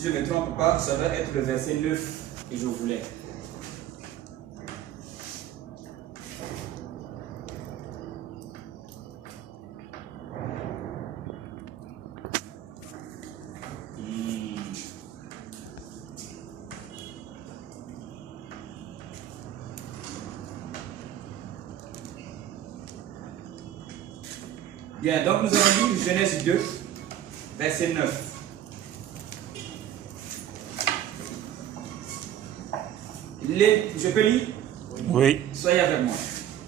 Si je ne me trompe pas, ça va être le verset 9 que je voulais. Bien, donc nous avons lu Genèse 2, verset 9. Je peux lire? Oui. Soyez avec moi.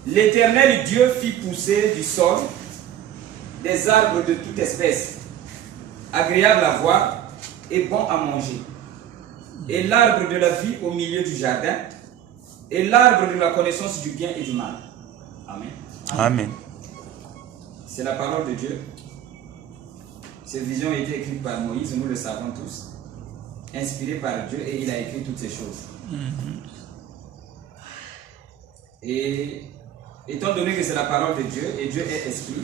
L'Éternel Dieu fit pousser du sol des arbres de toute espèce, agréables à voir et bons à manger, et l'arbre de la vie au milieu du jardin, et l'arbre de la connaissance du bien et du mal. Amen. Amen. C'est la parole de Dieu. Cette vision a été écrite par Moïse, nous le savons tous, inspirée par Dieu, et il a écrit toutes ces choses. Et étant donné que c'est la parole de Dieu, et Dieu est esprit,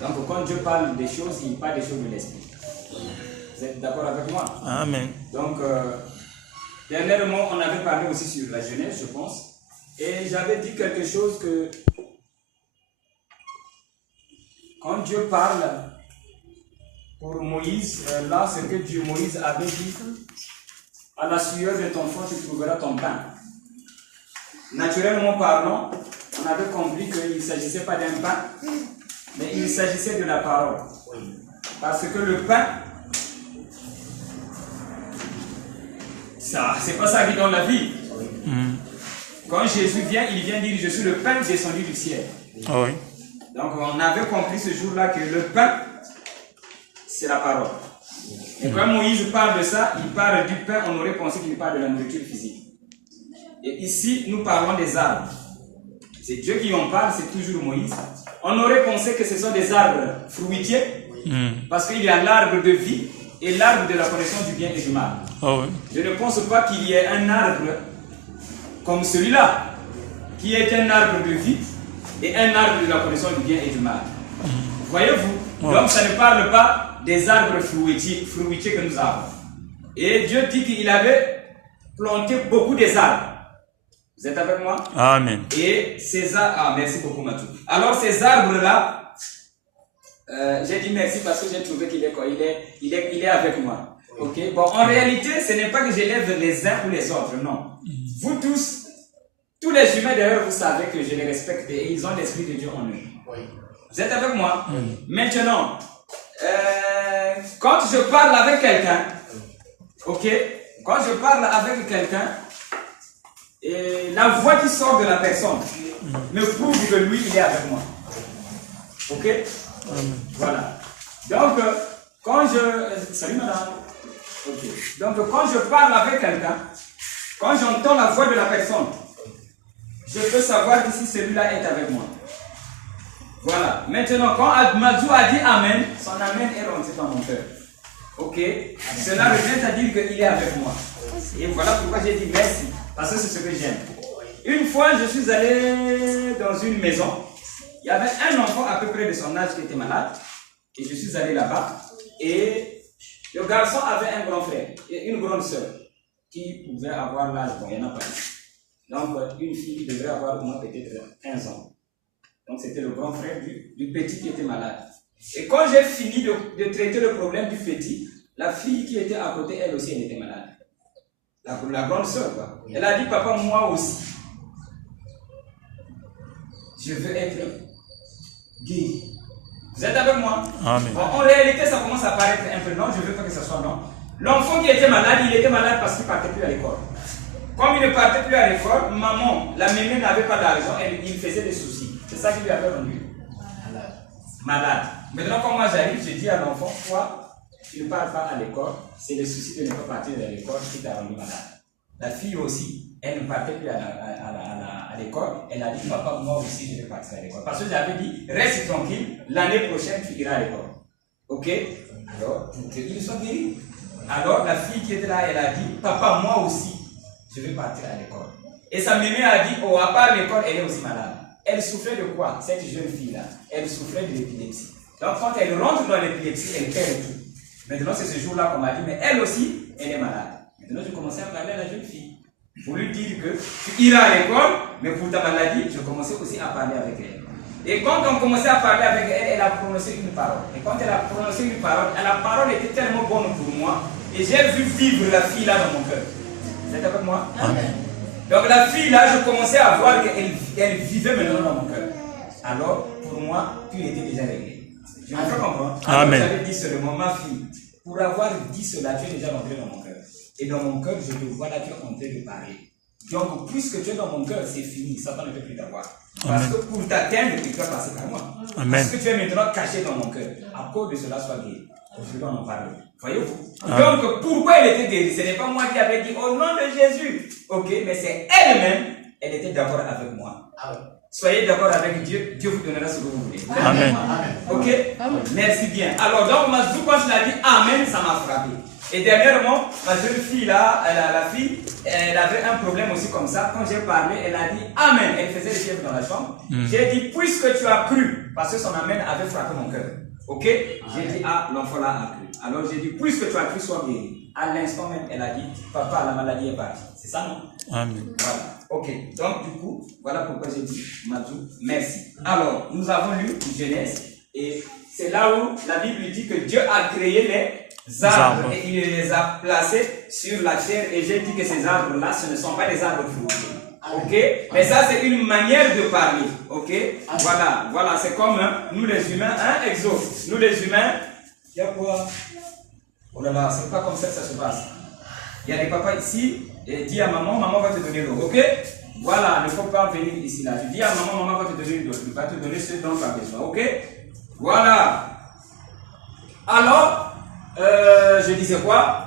donc quand Dieu parle des choses, il parle des choses de l'esprit. Vous êtes d'accord avec moi? Amen. Donc, dernièrement, on avait parlé aussi sur la jeunesse, je pense, et j'avais dit quelque chose que quand Dieu parle pour Moïse, là, c'est que Moïse avait dit, à la sueur de ton front, tu trouveras ton pain. Naturellement parlant, on avait compris qu'il ne s'agissait pas d'un pain, mais il s'agissait de la parole. Parce que le pain, c'est pas ça qui donne la vie. Quand Jésus vient, il vient dire, je suis le pain descendu du ciel. Oui. Donc on avait compris ce jour-là que le pain, c'est la parole. Et quand Moïse parle de ça, il parle du pain, on aurait pensé qu'il parle de la nourriture physique. Et ici, nous parlons des arbres. C'est Dieu qui en parle, c'est toujours Moïse. On aurait pensé que ce sont des arbres fruitiers, parce qu'il y a l'arbre de vie et l'arbre de la connaissance du bien et du mal. Oh, oui. Je ne pense pas qu'il y ait un arbre comme celui-là, qui est un arbre de vie et un arbre de la connaissance du bien et du mal. Voyez-vous? Donc ça ne parle pas des arbres fruitiers que nous avons. Et Dieu dit qu'il avait planté beaucoup des arbres. Vous êtes avec moi? Amen. Et ces arbres... merci beaucoup Matou. Alors ces arbres-là, j'ai dit merci parce que j'ai trouvé qu'il est avec moi. Ok. Bon, en réalité, ce n'est pas que j'élève les uns ou les autres, non. Vous tous les humains d'ailleurs, vous savez que je les respecte et ils ont l'esprit de Dieu en eux. Oui. Vous êtes avec moi? Maintenant, quand je parle avec quelqu'un, ok, quand je parle avec quelqu'un, et la voix qui sort de la personne me prouve que lui, il est avec moi. Ok? Voilà. Donc, quand je... Salut madame. Ok. Donc, quand je parle avec quelqu'un, quand j'entends la voix de la personne, je peux savoir que si celui-là est avec moi. Voilà. Maintenant, quand Madjou a dit Amen, son Amen est rentré dans mon cœur. Ok? Cela revient à dire qu'il est avec moi. Et voilà pourquoi j'ai dit merci. Parce que c'est ce que j'aime. Une fois, je suis allé dans une maison. Il y avait un enfant à peu près de son âge qui était malade. Et je suis allé là-bas. Et le garçon avait un grand frère et une grande soeur qui pouvait avoir l'âge. Bon, il n'y en a pas. Donc, une fille devrait avoir au moins peut-être 15 ans. Donc, c'était le grand frère du petit qui était malade. Et quand j'ai fini de traiter le problème du petit, la fille qui était à côté, elle aussi, elle était malade. La grande soeur, quoi. Elle a dit, papa, moi aussi, je veux être guéri. Vous êtes avec moi? Amen. Bon, en réalité, ça commence à paraître un peu non, je ne veux pas que ça soit non. L'enfant qui était malade, il était malade parce qu'il ne partait plus à l'école. Comme il ne partait plus à l'école, maman, la mémé n'avait pas d'argent, il faisait des soucis. C'est ça qui lui avait rendu malade. Maintenant, quand moi j'arrive, je dis à l'enfant, toi, tu ne pars pas à l'école, c'est le souci de ne pas partir à l'école qui t'a rendu malade. La fille aussi, elle ne partait plus à l'école, elle a dit, papa, moi aussi je vais partir à l'école. Parce que j'avais dit, reste tranquille, l'année prochaine tu iras à l'école. Ok? Alors, pour qu'ils soient guéris. Alors, la fille qui était là, elle a dit, papa, moi aussi, je vais partir à l'école. Et sa mémé a dit, oh, à part l'école, elle est aussi malade. Elle souffrait de quoi, cette jeune fille-là? Elle souffrait de l'épilepsie. Donc, quand elle rentre dans l'épilepsie, elle perd tout. Maintenant, c'est ce jour-là qu'on m'a dit, mais elle aussi, elle est malade. Maintenant, je commençais à parler à la jeune fille. Pour lui dire que tu iras à l'école, mais pour ta maladie, je commençais aussi à parler avec elle. Et quand on commençait à parler avec elle, elle a prononcé une parole. Et quand elle a prononcé une parole, la parole était tellement bonne pour moi. Et j'ai vu vivre la fille là dans mon cœur. Vous êtes avec moi? Amen. Donc la fille là, je commençais à voir qu'elle vivait maintenant dans mon cœur. Alors, pour moi, tout était déjà réglé. Je me fais comprendre. Amen. J'avais dit seulement, ma fille, pour avoir dit cela, tu es déjà rentré dans mon cœur. Et dans mon cœur, je te vois là, tu es en train de parler. Donc, puisque tu es dans mon cœur, c'est fini. Satan ne peut plus t'avoir. Parce que pour t'atteindre, tu dois passer par moi. Amen. Parce que tu es maintenant caché dans mon cœur. À cause de cela, sois guéri. Je dois en parler. Voyez-vous? Donc, pourquoi elle était guérie? Ce n'est pas moi qui avais dit au nom de Jésus. Ok, mais c'est elle-même. Elle était d'accord avec moi. Soyez d'accord avec Dieu. Dieu vous donnera ce que vous voulez. Amen. Ok? Amen. Merci bien. Alors, donc, Mazou, quand je l'ai dit Amen, ça m'a frappé. Et dernièrement, ma jeune fille là, la fille, elle avait un problème aussi comme ça. Quand j'ai parlé, elle a dit Amen. Elle faisait les fièvres dans la chambre. J'ai dit, puisque tu as cru, parce que son Amen avait frappé mon cœur. Ok? J'ai dit, ah, l'enfant là a cru. Alors j'ai dit, puisque tu as cru, sois guéri. À l'instant même, elle a dit, papa, la maladie est partie. C'est ça, non? Amen. Voilà. Ok. Donc, du coup, voilà pourquoi j'ai dit, Mazou, merci. Alors, nous avons lu Genèse. Et c'est là où la Bible dit que Dieu a créé les arbres et il les a placés sur la terre. Et j'ai dit que ces arbres-là, ce ne sont pas des arbres fruitiers. Ok? Mais ça, c'est une manière de parler. Ok? Voilà, c'est comme nous les humains, Exo. Nous les humains, il y a quoi? Oh là là, c'est pas comme ça que ça se passe. Il y a des papas ici, et dis à maman, maman va te donner l'eau. Ok? Voilà, il ne faut pas venir ici là. Je dis à maman, maman va te donner l'eau. Il va te donner ce dont tu as besoin. Ok? Voilà. Alors, je disais quoi?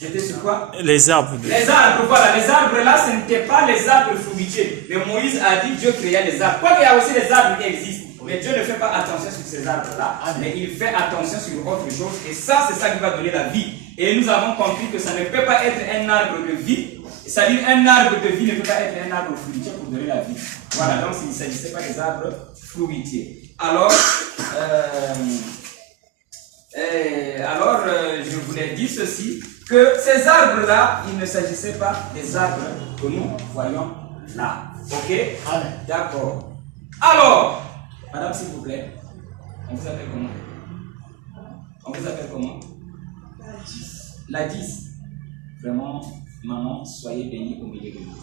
J'étais sur quoi? Les arbres. Les arbres, voilà. Les arbres là, ce n'étaient pas les arbres fruitiers. Mais Moïse a dit Dieu créa les arbres. Quoi qu'il y a aussi les arbres qui existent. Mais Dieu ne fait pas attention sur ces arbres-là. Mais il fait attention sur autre chose. Et ça, c'est ça qui va donner la vie. Et nous avons compris que ça ne peut pas être un arbre de vie. C'est-à-dire un arbre de vie ne peut pas être un arbre fruitier pour donner la vie. Voilà, donc il ne s'agissait pas des arbres fruitiers. Alors, je voulais dire ceci, que ces arbres-là, il ne s'agissait pas des arbres que nous voyons là. Ok? D'accord. Alors, madame, s'il vous plaît, on vous appelle comment? On vous appelle comment? La 10. Vraiment, maman, soyez bénie au milieu de nous.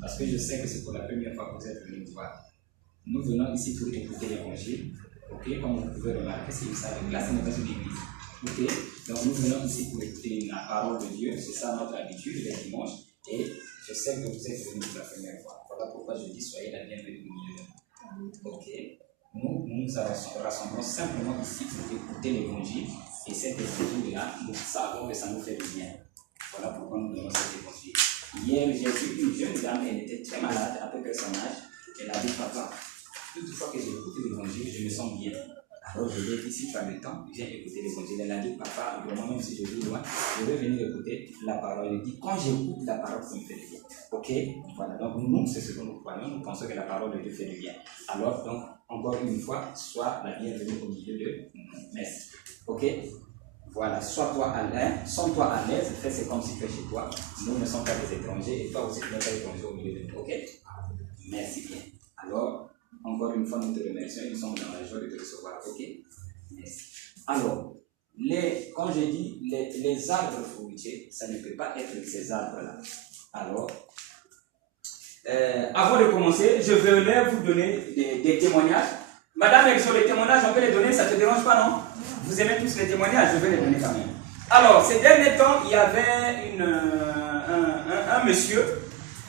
Parce que je sais que c'est pour la première fois que vous êtes venus nous voir. Nous venons ici pour écouter l'évangile. Ok, comme vous pouvez remarquer, c'est ça. Là, ce n'est pas une église. Ok, donc nous venons ici pour écouter la parole de Dieu. C'est ça notre habitude les dimanches. Et je sais que vous êtes venus pour la première fois. Voilà pourquoi je dis soyez la bienvenue au milieu de nous. Ok, nous nous rassemblons simplement ici pour écouter l'évangile. Et cet évangile-là, nous savons que ça nous fait du bien. Voilà pourquoi nous donnons cet évangile. Hier, j'ai vu une jeune dame, elle était très malade, à peu près son âge. Elle a dit, papa, toutefois que j'écoute l'évangile, je me sens bien. Alors je lui ai dit, si tu as le temps, viens écouter l'évangile. Elle a dit, papa, vraiment, même si je vis loin, je veux venir écouter la parole. Elle dit, quand j'écoute la parole, ça me fait du bien. Ok? Voilà, donc nous, c'est ce que nous croyons, nous pensons que la parole de Dieu fait du bien. Alors, donc, encore une fois, sois la bienvenue au milieu de Merci. Ok? Voilà, sois-toi à l'aise, sens-toi à l'aise, fais c'est comme si tu es chez toi. Nous ne sommes pas des étrangers et toi aussi tu n'es pas étranger au milieu de nous. Ok? Merci bien. Alors, encore une fois, nous te remercions et nous sommes dans la joie de te recevoir. Ok? Merci. Alors, quand j'ai dit les arbres fruitiers, ça ne peut pas être ces arbres-là. Alors, avant de commencer, je voulais vous donner des témoignages. Madame, sur les témoignages, on peut les donner, ça ne te dérange pas, non? Vous aimez tous les témoignages, je vais les donner quand même. Alors, ces derniers temps, il y avait un monsieur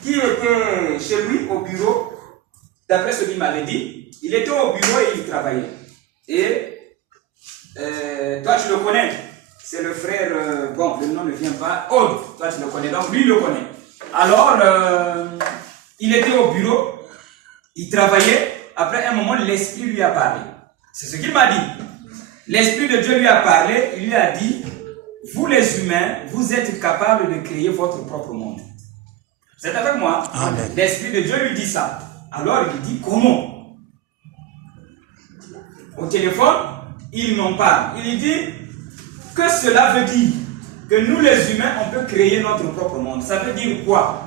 qui était chez lui au bureau. D'après ce qu'il m'avait dit, il était au bureau et il travaillait. Et toi, tu le connais. C'est le frère, bon, le nom ne vient pas, Aude. Toi, tu le connais, donc lui, il le connaît. Alors, il était au bureau, il travaillait. Après un moment, l'Esprit lui a parlé. C'est ce qu'il m'a dit. L'Esprit de Dieu lui a parlé, il lui a dit, vous les humains, vous êtes capables de créer votre propre monde. Vous êtes avec moi? L'Esprit de Dieu lui dit ça. Alors il dit, comment? Au téléphone, il m'en parle. Il lui dit, que cela veut dire? que nous les humains, on peut créer notre propre monde. Ça veut dire quoi?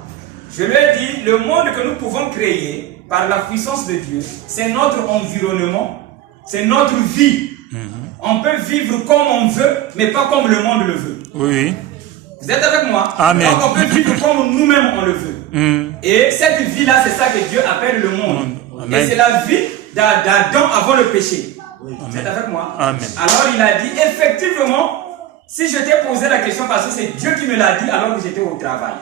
Je lui ai dit, le monde que nous pouvons créer par la puissance de Dieu, c'est notre environnement, c'est notre vie. On peut vivre comme on veut, mais pas comme le monde le veut. Oui. Vous êtes avec moi? Amen. Donc on peut vivre comme nous-mêmes on le veut. Et cette vie-là, c'est ça que Dieu appelle le monde. Amen. Et c'est la vie d'Adam avant le péché. Vous êtes avec moi? Amen. Alors il a dit, effectivement, si je t'ai posé la question parce que c'est Dieu qui me l'a dit alors que j'étais au travail.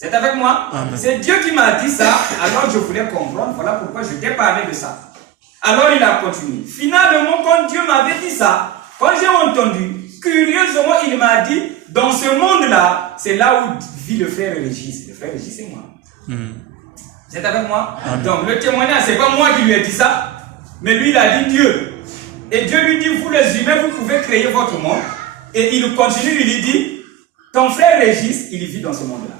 Vous êtes avec moi? C'est Dieu qui m'a dit ça, alors je voulais comprendre, voilà pourquoi je t'ai parlé de ça. Alors il a continué. Finalement, quand Dieu m'avait dit ça, quand j'ai entendu, curieusement, il m'a dit, dans ce monde-là, c'est là où vit le frère Régis. Le frère Régis, c'est moi. Vous êtes avec moi? Donc le témoignage, c'est pas moi qui lui ai dit ça, mais lui, il a dit Dieu. Et Dieu lui dit, vous les humains, vous pouvez créer votre monde. Et il continue, il lui dit, ton frère Régis, il vit dans ce monde-là.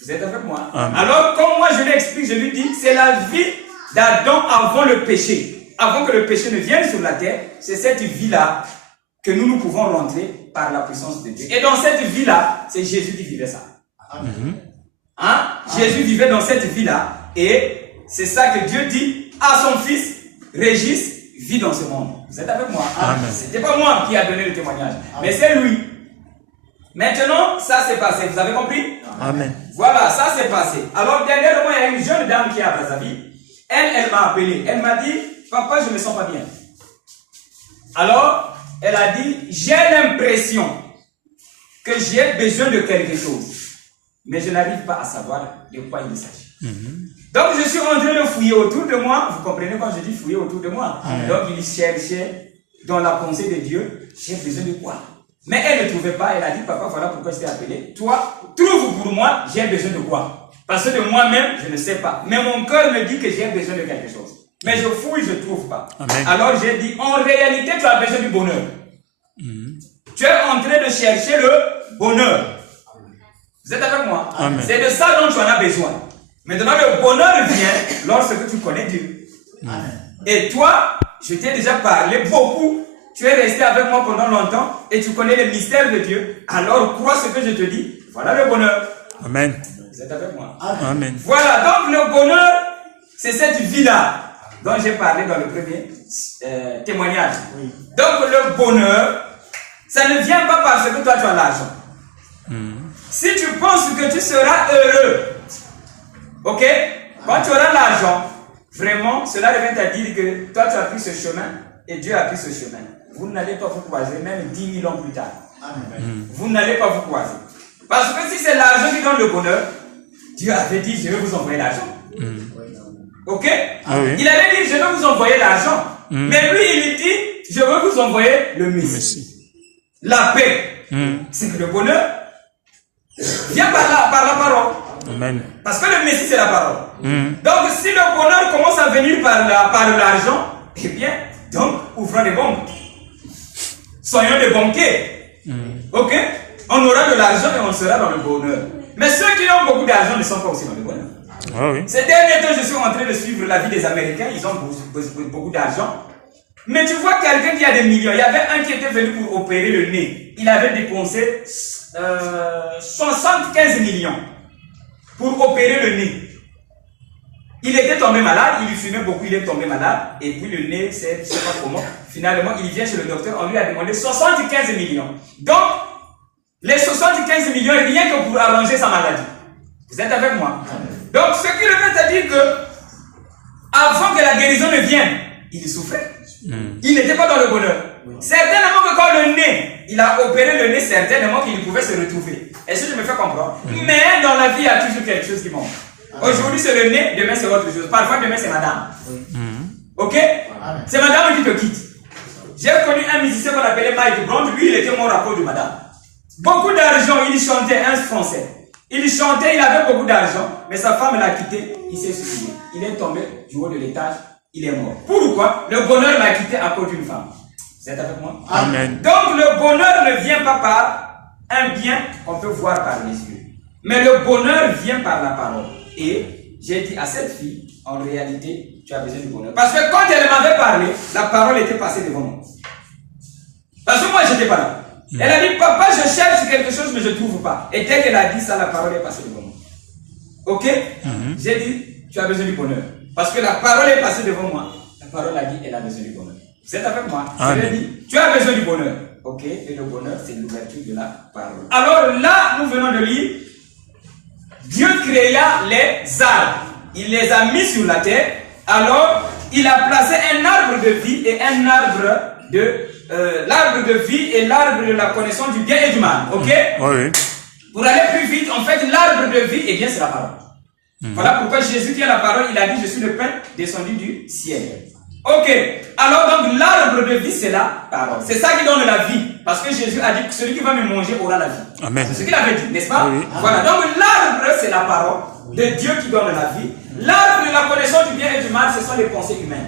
Vous êtes avec moi? Alors, comme moi je l'explique, je lui dis, c'est la vie d'Adam avant le péché. Avant que le péché ne vienne sur la terre, c'est cette vie-là que nous pouvons rentrer par la puissance de Dieu. Et dans cette vie-là, c'est Jésus qui vivait ça. Jésus vivait dans cette vie-là. Et c'est ça que Dieu dit à son fils, Régis, vit dans ce monde. Vous êtes avec moi? Ce n'était pas moi qui a donné le témoignage, mais c'est lui. Maintenant, ça s'est passé. Vous avez compris? Amen. Voilà, ça s'est passé. Alors, dernièrement, il y a une jeune dame qui est à Brazzaville. Elle m'a appelé. Elle m'a dit, papa, je ne me sens pas bien. Alors, elle a dit, j'ai l'impression que j'ai besoin de quelque chose. Mais je n'arrive pas à savoir de quoi il s'agit. Donc, je suis en train de fouiller autour de moi. Vous comprenez quand je dis fouiller autour de moi? Donc, il cherchait dans la pensée de Dieu, j'ai besoin de quoi? Mais elle ne trouvait pas. Elle a dit, papa, voilà pourquoi je t'ai appelé. Toi, trouve pour moi, j'ai besoin de quoi? Parce que de moi-même, je ne sais pas. Mais mon cœur me dit que j'ai besoin de quelque chose. Mais je fouille, je ne trouve pas. Amen. Alors j'ai dit, en réalité, tu as besoin du bonheur. Tu es en train de chercher le bonheur. Vous êtes avec moi? C'est de ça dont tu en as besoin. Maintenant, le bonheur vient lorsque tu connais Dieu. Et toi, je t'ai déjà parlé beaucoup. Tu es resté avec moi pendant longtemps et tu connais les mystères de Dieu. Alors crois ce que je te dis. Voilà le bonheur. Amen. Vous êtes avec moi? Amen. Voilà, donc le bonheur, c'est cette vie-là dont j'ai parlé dans le premier témoignage. Donc le bonheur, ça ne vient pas parce que toi tu as l'argent. Si tu penses que tu seras heureux, ok, quand tu auras l'argent, vraiment, cela revient à dire que toi tu as pris ce chemin et Dieu a pris ce chemin. Vous n'allez pas vous croiser, même 10 000 ans plus tard. Vous n'allez pas vous croiser. Parce que si c'est l'argent qui donne le bonheur, Dieu avait dit, je vais vous envoyer l'argent. Ok? Il avait dit, je vais vous envoyer l'argent. Mais lui, il dit, je veux vous envoyer le Messie. La paix. C'est que le bonheur vient par la parole. Amen. Parce que le Messie, c'est la parole. Donc, si le bonheur commence à venir par l'argent, eh bien, donc, ouvrons des banques. Soyons des banquiers. Ok? On aura de l'argent et on sera dans le bonheur. Mais ceux qui ont beaucoup d'argent ne sont pas aussi dans le bonheur. Ces derniers temps, je suis en train de suivre la vie des Américains. Ils ont beaucoup d'argent. Mais tu vois quelqu'un qui a des millions. Il y avait un qui était venu pour opérer le nez. Il avait dépensé 75 millions pour opérer le nez. Il était tombé malade, il fumait beaucoup, il est tombé malade. Et puis le nez, je ne sais pas comment. Finalement, il vient chez le docteur, on lui a demandé 75 millions. Donc, les 75 millions, rien que pour arranger sa maladie. Vous êtes avec moi? Donc, ce qui revient à dire que, avant que la guérison ne vienne, il souffrait. Il n'était pas dans le bonheur. Certainement que quand le nez, il a opéré le nez, certainement qu'il pouvait se retrouver. Est-ce que je me fais comprendre? Mais dans la vie, il y a toujours quelque chose qui manque. Aujourd'hui, c'est le nez, demain, c'est autre chose. Parfois, demain, c'est madame. Ok? C'est madame qui te quitte. J'ai connu un musicien qu'on appelait Mike Brown. Lui, il était mon rapport de madame. Beaucoup d'argent, il chantait un français. Il chantait, il avait beaucoup d'argent, mais sa femme l'a quitté, il s'est suicidé. Il est tombé du haut de l'étage, il est mort. Pourquoi? Le bonheur l'a quitté à cause d'une femme. Vous êtes avec moi? Amen. Donc le bonheur ne vient pas par un bien qu'on peut voir par les yeux. Mais le bonheur vient par la parole. Et j'ai dit à cette fille, en réalité, tu as besoin du bonheur. Parce que quand elle m'avait parlé, la parole était passée devant moi. Parce que moi, je n'étais pas là. Elle a dit, papa, je cherche quelque chose, mais je ne trouve pas. Et dès qu'elle a dit ça, la parole est passée devant moi. Ok? J'ai dit, tu as besoin du bonheur. Parce que la parole est passée devant moi. La parole a dit, elle a besoin du bonheur. Vous êtes avec moi? Je lui ai dit, tu as besoin du bonheur. Ok? Et le bonheur, c'est l'ouverture de la parole. Alors là, nous venons de lire, Dieu créa les arbres. Il les a mis sur la terre. Alors, il a placé un arbre de vie et un arbre de... l'arbre de vie et l'arbre de la connaissance du bien et du mal. Ok? Oui. Pour aller plus vite, en fait, l'arbre de vie, eh bien, c'est la parole. Voilà pourquoi Jésus qui a la parole, il a dit, je suis le pain descendu du ciel. Ok. Alors, donc, l'arbre de vie, c'est la parole. C'est ça qui donne la vie. Parce que Jésus a dit que celui qui va me manger aura la vie. Amen. C'est ce qu'il avait dit, n'est-ce pas? Oui. Voilà. Donc, l'arbre, c'est la parole de Dieu qui donne la vie. L'arbre de la connaissance du bien et du mal, ce sont les pensées humaines.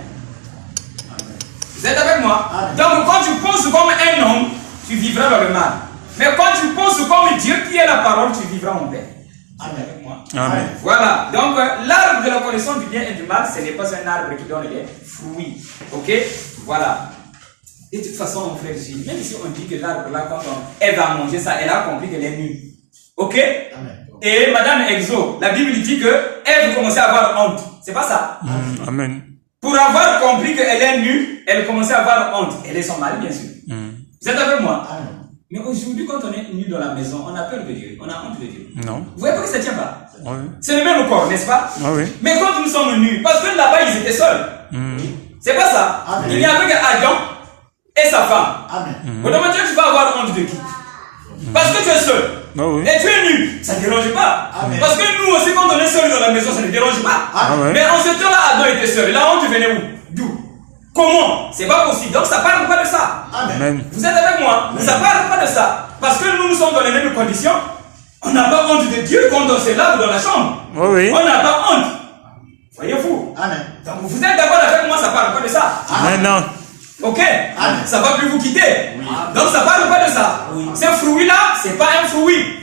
Vous êtes avec moi? Donc quand tu penses comme un homme, tu vivras dans le mal. Mais quand tu penses comme Dieu qui est la parole, tu vivras en paix. Amen. Avec moi? Amen. Voilà. Donc l'arbre de la connaissance du bien et du mal, ce n'est pas un arbre qui donne des fruits. Ok? Voilà. Et de toute façon, mon frère, même si on dit que l'arbre là, quand elle va manger ça, elle a compris qu'elle est nulle. Ok? Amen. Et Madame Exo, la Bible dit que Ève commençait à avoir honte. C'est pas ça? Amen. Pour avoir compris qu'elle est nue, elle commençait à avoir honte. Elle est son mari, bien sûr. Vous êtes avec moi? Mais aujourd'hui, quand on est nu dans la maison, on a peur de Dieu. On a honte de Dieu. Non. Vous voyez pas que ça ne tient pas? Oui. C'est le même corps, n'est-ce pas? Oui. Mais quand nous sommes nus, parce que là-bas, ils étaient seuls. C'est pas ça? Il n'y avait qu'Adam et sa femme. Autrement dit, tu vas avoir honte de qui? Parce que tu es seul. Et tu es nu. Ça ne dérange pas. Parce que nous aussi, quand on est seul dans la maison, ça ne dérange pas. Mais en ce temps-là, Adam était seul. La honte venait où? D'où? Comment? C'est pas possible. Donc ça parle pas de ça. Amen. Vous êtes avec moi? Ça parle pas de ça. Parce que nous sommes dans les mêmes conditions. On n'a pas honte de Dieu quand on se lave dans la chambre. Oui. On n'a pas honte. Voyez-vous? Donc vous êtes d'accord avec moi, ça parle pas de ça. Amen. Non. Ok? Ça va plus vous quitter. Donc ça parle pas de ça. Ce fruit-là, c'est pas un fruit.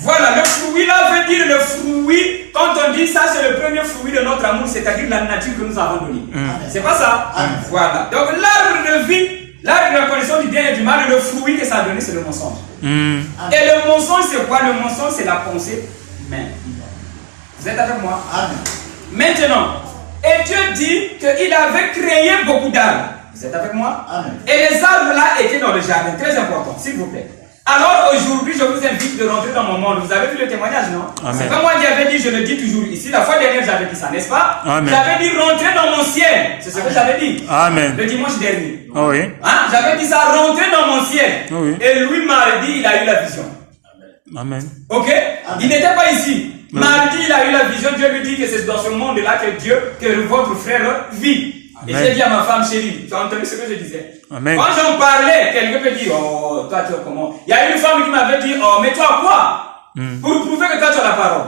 Voilà, le fruit là veut dire le fruit. Quand on dit ça, c'est le premier fruit de notre amour, c'est-à-dire la nature que nous avons donnée. C'est pas ça? Voilà. Donc l'arbre de vie, l'arbre de la connaissance du bien et du mal, le fruit que ça a donné, c'est le mensonge. Et le mensonge, c'est quoi? Le mensonge, c'est la pensée humaine. Vous êtes avec moi? Maintenant, et Dieu dit qu'il avait créé beaucoup d'arbres. Vous êtes avec moi? Et les arbres là étaient dans le jardin. Très important, s'il vous plaît. Alors aujourd'hui, je vous invite de rentrer dans mon monde. Vous avez vu le témoignage, non? C'est comme moi qui avais dit, je le dis toujours ici. La fois dernière, j'avais dit ça, n'est-ce pas? J'avais dit rentrer dans mon ciel. C'est ce que j'avais dit. Le dimanche dernier. J'avais dit ça, rentrer dans mon ciel. Et lui, mardi, il a eu la vision. Ok? Il n'était pas ici. Mardi, il a eu la vision. Dieu lui dit que c'est dans ce monde-là que votre frère vit. Et j'ai dit à ma femme chérie, tu as entendu ce que je disais? Quand j'en parlais, quelqu'un peut dire, oh, toi tu as comment? Il y a une femme qui m'avait dit, oh, mais tu as quoi? Pour prouver que toi tu as la parole.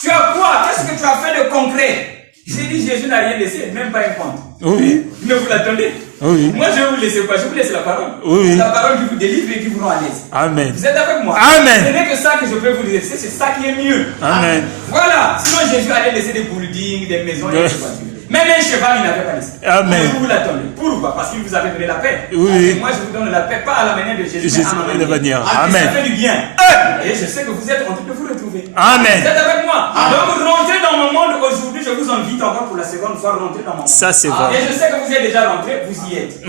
Tu as quoi? Qu'est-ce que tu as fait de concret? J'ai dit, Jésus n'a rien laissé, même pas un compte. Mais vous l'attendez? Moi je vais vous laisser quoi? Je vous laisse la parole. La parole qui vous délivre et qui vous rend à l'aise. Vous êtes avec moi? Ce n'est que ça que je peux vous laisser, c'est ça qui est mieux. Voilà. Sinon Jésus allait laisser des buildings, des maisons et des voitures. Même un cheval, il n'avait pas laissé. Mais vous l'attendez. Pourquoi? Parce qu'il vous avait donné la paix. Et moi, je vous donne la paix, pas à la manière de Jésus, mais à ma manière. Ça fait du bien. Et je sais que vous êtes en train de vous retrouver. Vous êtes avec moi. Donc, rentrez dans mon monde aujourd'hui. Je vous invite encore pour la seconde fois, rentrez dans mon monde. Ça, c'est vrai. Et je sais que vous êtes déjà rentré, vous y êtes.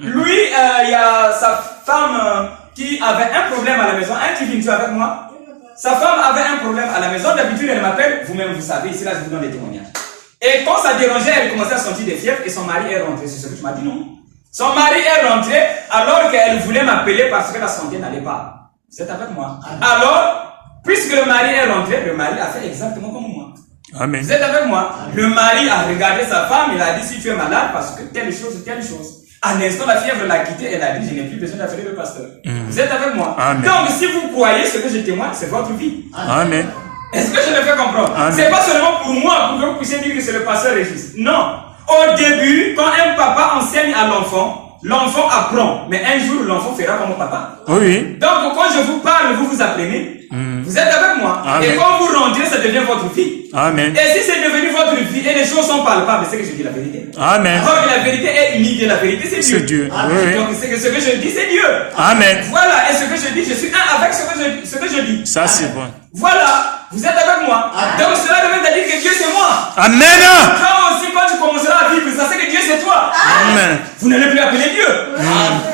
Lui, il y a sa femme qui avait un problème à la maison. Un qui vient avec moi. Sa femme avait un problème à la maison. D'habitude, elle m'appelle. Vous-même, vous savez. Ici, là, je vous donne des témoignages. Et quand ça dérangeait, elle commençait à sentir des fièvres et son mari est rentré. C'est ce que tu m'as dit, non? Son mari est rentré alors qu'elle voulait m'appeler parce que la santé n'allait pas. Vous êtes avec moi? Alors, puisque le mari est rentré, le mari a fait exactement comme moi. Vous êtes avec moi? Le mari a regardé sa femme, il a dit si tu es malade parce que telle chose, telle chose. À l'instant, la fièvre l'a quitté, elle a dit je n'ai plus besoin d'appeler le pasteur. Vous êtes avec moi? Donc, si vous croyez ce que je témoigne, c'est votre vie. Est-ce que je le fais comprendre? C'est pas seulement pour moi, pour que vous puissiez dire que c'est le pasteur Régis. Non. Au début, quand un papa enseigne à l'enfant, l'enfant apprend. Mais un jour, l'enfant fera comme mon papa. Donc, quand je vous parle, vous vous apprenez. Vous êtes avec moi? Amen. Et quand vous rendez, ça devient votre vie. Amen. Et si c'est devenu votre vie et les choses sont palpables, c'est que je dis la vérité. Amen. Alors que la vérité est unique et la vérité c'est Dieu. C'est Dieu. Amen. Oui. Donc ce que je dis c'est Dieu. Amen. Voilà, et ce que je dis, je suis un avec ce que je dis. Ça, c'est bon. Voilà, vous êtes avec moi. Donc cela veut dire que Dieu c'est moi. Amen. Toi aussi, quand tu commenceras à vivre ça, c'est que Dieu c'est toi. Amen. Vous n'allez plus appeler Dieu.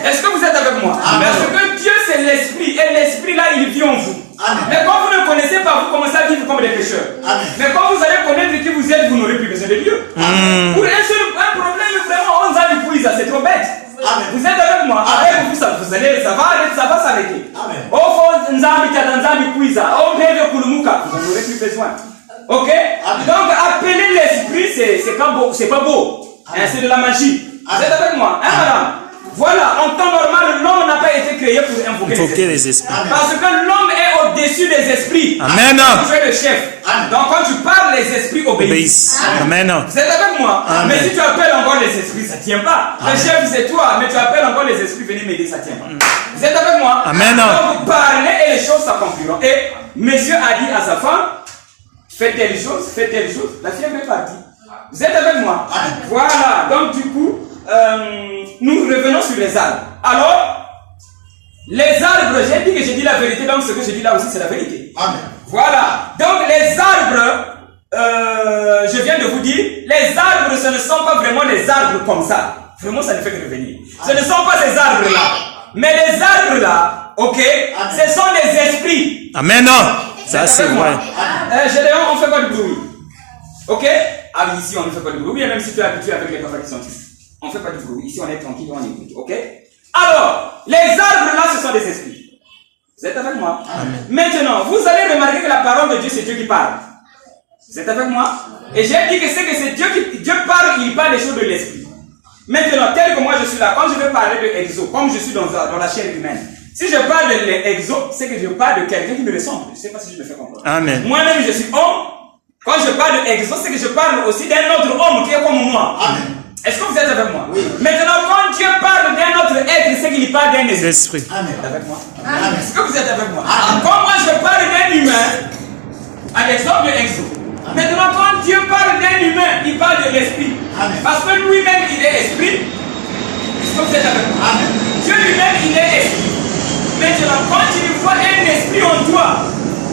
Est-ce que vous êtes avec moi? Parce que Dieu c'est l'esprit et l'esprit là il vit en vous. Mais quand vous ne connaissez pas, vous commencez à vivre comme des pécheurs. Mais quand vous allez connaître qui vous êtes, vous n'aurez plus besoin de Dieu. Pour un problème, vraiment, 11 ans de quiz, c'est trop bête. Vous êtes avec moi. Avec vous, ça va s'arrêter. Au fond, Nzambi Katanzambi quiz, au Bébé Kulumuka, vous n'aurez plus besoin. Ok? Donc, appeler l'esprit, c'est pas beau. C'est de la magie. Vous êtes avec moi? Hein, madame? Voilà, en temps normal, l'homme n'a pas été créé pour invoquer les esprits. Parce que l'homme est au-dessus des esprits. Amen. Tu es le chef. Donc quand tu parles, les esprits obéissent. Amen. Vous êtes avec moi? Amen. Mais si tu appelles encore les esprits, ça ne tient pas. Le chef c'est toi, mais tu appelles encore les esprits, venez m'aider, ça ne tient pas. Vous êtes avec moi? Amen. Donc vous parlez et les choses s'accompliront. Et monsieur a dit à sa femme, fais telle chose, fais telle chose. La fièvre est partie. Vous êtes avec moi? Voilà, donc du coup, nous revenons sur les arbres. Alors, les arbres, j'ai dit la vérité, donc ce que je dis là aussi c'est la vérité. Amen. Voilà, donc les arbres, je viens de vous dire, les arbres ce ne sont pas vraiment des arbres comme ça. Vraiment ça ne fait que revenir. Ce ne sont pas ces arbres là. Mais les arbres là, ok, ce sont des esprits. Amen. Ça c'est vrai. Gédéon, on fait pas de bruit. Ok? Ah oui, ici on ne fait pas de bruit, même si tu es habitué avec les camarades qui sont ici. On ne fait pas de bruit. Ici on est tranquille, on écoute. Ok? Alors, les arbres là, ce sont des esprits. Vous êtes avec moi? Amen. Maintenant, vous allez remarquer que la parole de Dieu, c'est Dieu qui parle. Vous êtes avec moi? Et j'ai dit que c'est Dieu qui Dieu parle, il parle des choses de l'esprit. Maintenant, tel que moi je suis là, quand je vais parler de exo, comme je suis dans la chair humaine, si je parle de l'exo, c'est que je parle de quelqu'un qui me ressemble. Je ne sais pas si je me fais comprendre. Amen. Moi-même, je suis homme. Quand je parle de exo, c'est que je parle aussi d'un autre homme qui est comme moi. Amen. Est-ce que vous êtes avec moi? Oui. Maintenant, quand Dieu parle d'un autre être, c'est qu'il parle d'un esprit. Amen. Avec moi? Amen. Est-ce que vous êtes avec moi? Amen. Quand moi je parle d'un humain, à l'exemple de exo. Maintenant, quand Dieu parle d'un humain, il parle de l'esprit. Parce que lui-même, il est esprit. Est-ce que vous êtes avec moi? Amen. Dieu lui-même, il est esprit. Maintenant, quand il voit un esprit en toi,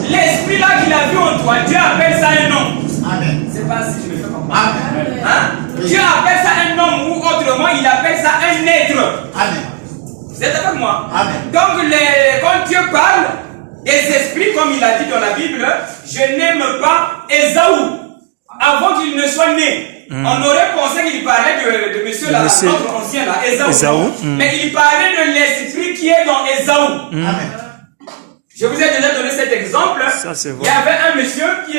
l'esprit là qu'il a vu en toi, Dieu appelle ça un homme. Amen. C'est pas si je me fais comprendre. Amen. Hein? Dieu appelle ça un homme ou autrement, il appelle ça un être. Amen. Vous êtes avec moi? Amen. Donc, quand Dieu parle des esprits, comme il a dit dans la Bible, je n'aime pas Ésaü avant qu'il ne soit né. On aurait pensé qu'il parlait de monsieur là, notre ancien là, Ésaü. Mais il parlait de l'esprit qui est dans Ésaü. Amen. Je vous ai déjà donné cet exemple. Ça, il y avait un monsieur qui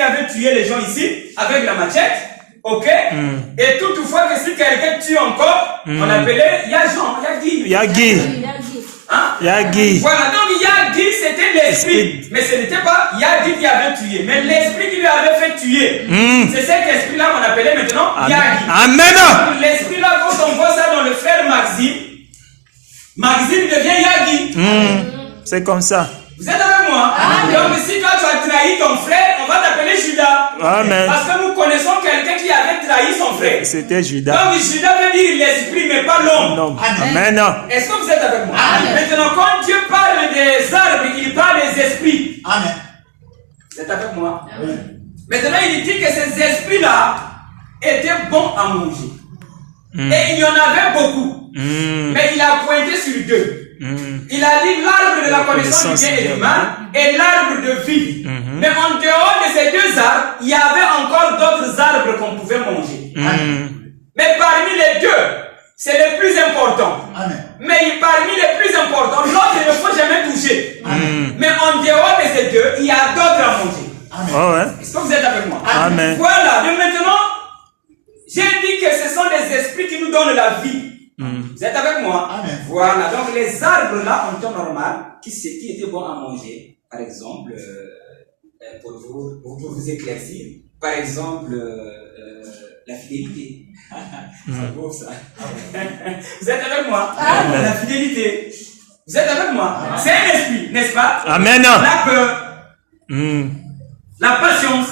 avait tué les gens ici avec la machette. Ok? Et toutefois que si quelqu'un tue encore, on appelait Yagi. Hein? Yagi. Voilà, donc Yagi c'était l'esprit. Mais ce n'était pas Yagi qui avait tué, mais l'esprit qui lui avait fait tuer. C'est cet esprit-là qu'on appelait maintenant Yagi. Amen. L'esprit là, quand on voit ça dans le frère Maxime devient Yagi. C'est comme ça. Vous êtes avec moi? Amen. Donc si toi tu as trahi ton frère, on va t'appeler Judas. Amen. Parce que nous connaissons quelqu'un qui avait trahi son frère. C'était Judas. Donc Judas veut dire l'esprit mais pas l'homme. Amen. Est-ce que vous êtes avec moi? Amen. Maintenant quand Dieu parle des arbres, il parle des esprits. Amen. Vous êtes avec moi? Amen. Maintenant il dit que ces esprits-là étaient bons à manger. Et il y en avait beaucoup. Mais il a pointé sur deux. Il a dit l'arbre de la connaissance du bien et du mal et l'arbre de vie. Mais en dehors de ces deux arbres, il y avait encore d'autres arbres qu'on pouvait manger. Mais parmi les deux, c'est le plus important. Mais parmi les plus importants, l'autre il ne faut jamais toucher. Mais en dehors de ces deux, il y a d'autres à manger. Est-ce que vous êtes avec moi? Amen. Voilà, donc maintenant, j'ai dit que ce sont les esprits qui nous donnent la vie. Vous êtes avec moi? Amen. Voilà, donc les arbres là en temps normal, qui étaient bons à manger, par exemple, pour vous éclaircir, par exemple, la fidélité. C'est beau ça. Vous êtes avec moi? Amen. La fidélité. Vous êtes avec moi? C'est un esprit, n'est-ce pas? Amen. La peur. La patience,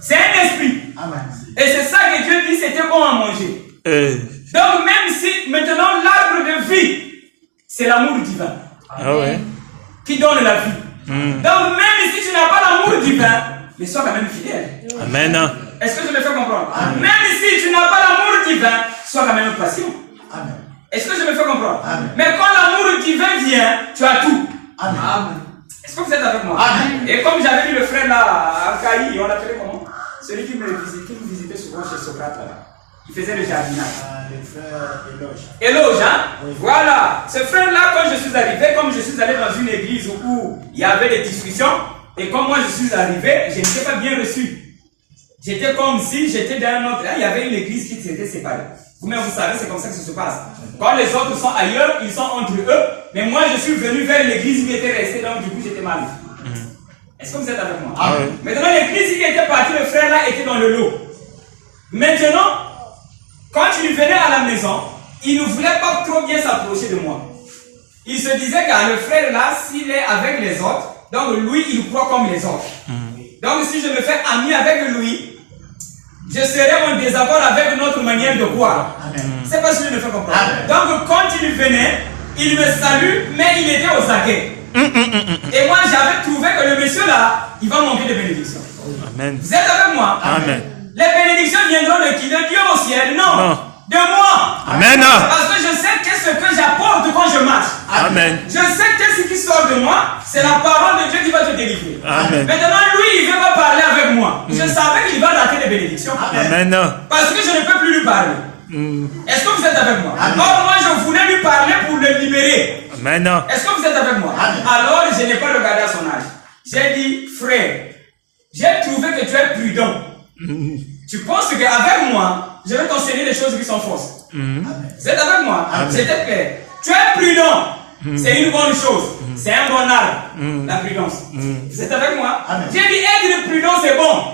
c'est un esprit. Amen. Et c'est ça que Dieu dit, c'était bon à manger. Donc même si maintenant l'arbre de vie, c'est l'amour divin qui donne la vie. Donc même si tu n'as pas l'amour divin, mais sois quand même fidèle. Amen. Est-ce que je me fais comprendre? Même si tu n'as pas l'amour divin, sois quand même patient. Amen. Est-ce que je me fais comprendre? Amen. Mais quand l'amour divin vient, tu as tout. Amen. Est-ce que vous êtes avec moi? Amen. Et comme j'avais vu le frère là, à Caï, on l'appelait comment? Celui qui me visitait souvent chez Socrate là. Il faisait le jardinage. Le frère Éloge. Éloge, hein? Oui. Voilà. Ce frère-là, quand je suis arrivé, comme je suis allé dans une église où il y avait des discussions, et comme moi je suis arrivé, je n'étais pas bien reçu. J'étais comme si j'étais dans un autre. Il y avait une église qui s'était séparée. Vous-même, vous savez, c'est comme ça que ça se passe. Quand les autres sont ailleurs, ils sont entre eux. Mais moi, je suis venu vers l'église qui était restée, donc du coup, j'étais mal. Est-ce que vous êtes avec moi? Maintenant, l'église qui était partie, le frère là était dans le lot. Maintenant, quand il venait à la maison, il ne voulait pas trop bien s'approcher de moi. Il se disait que le frère là, s'il est avec les autres, donc lui, il croit comme les autres. Donc si je me fais ami avec lui, je serai en désaccord avec notre manière de croire. C'est pas ce que je me fais comprendre. Donc quand il venait, il me salue, mais il était aux aguets. Et moi, j'avais trouvé que le monsieur là, il va manquer de bénédictions. Amen. Vous êtes avec moi? Amen. Les bénédictions viendront de qui? De Dieu au ciel? Non. De moi. Amen. Parce que je sais qu'est-ce que j'apporte quand je marche. Amen. Je sais qu'est-ce qui sort de moi, c'est la parole de Dieu qui va te délivrer. Amen. Maintenant, lui, il ne veut pas parler avec moi. Je savais qu'il va rater les bénédictions. Amen. Parce que je ne peux plus lui parler. Est-ce que vous êtes avec moi? Or, moi, je voulais lui parler pour le libérer. Amen. Est-ce que vous êtes avec moi? Alors, je n'ai pas regardé à son âge. J'ai dit, frère, j'ai trouvé que tu es prudent. Tu penses qu'avec moi, je vais t'enseigner des choses qui sont fausses. Vous êtes avec moi? C'était clair. Tu es prudent. C'est une bonne chose. C'est un bon arbre. La prudence. Vous êtes avec moi? J'ai dit, être prudent, c'est bon.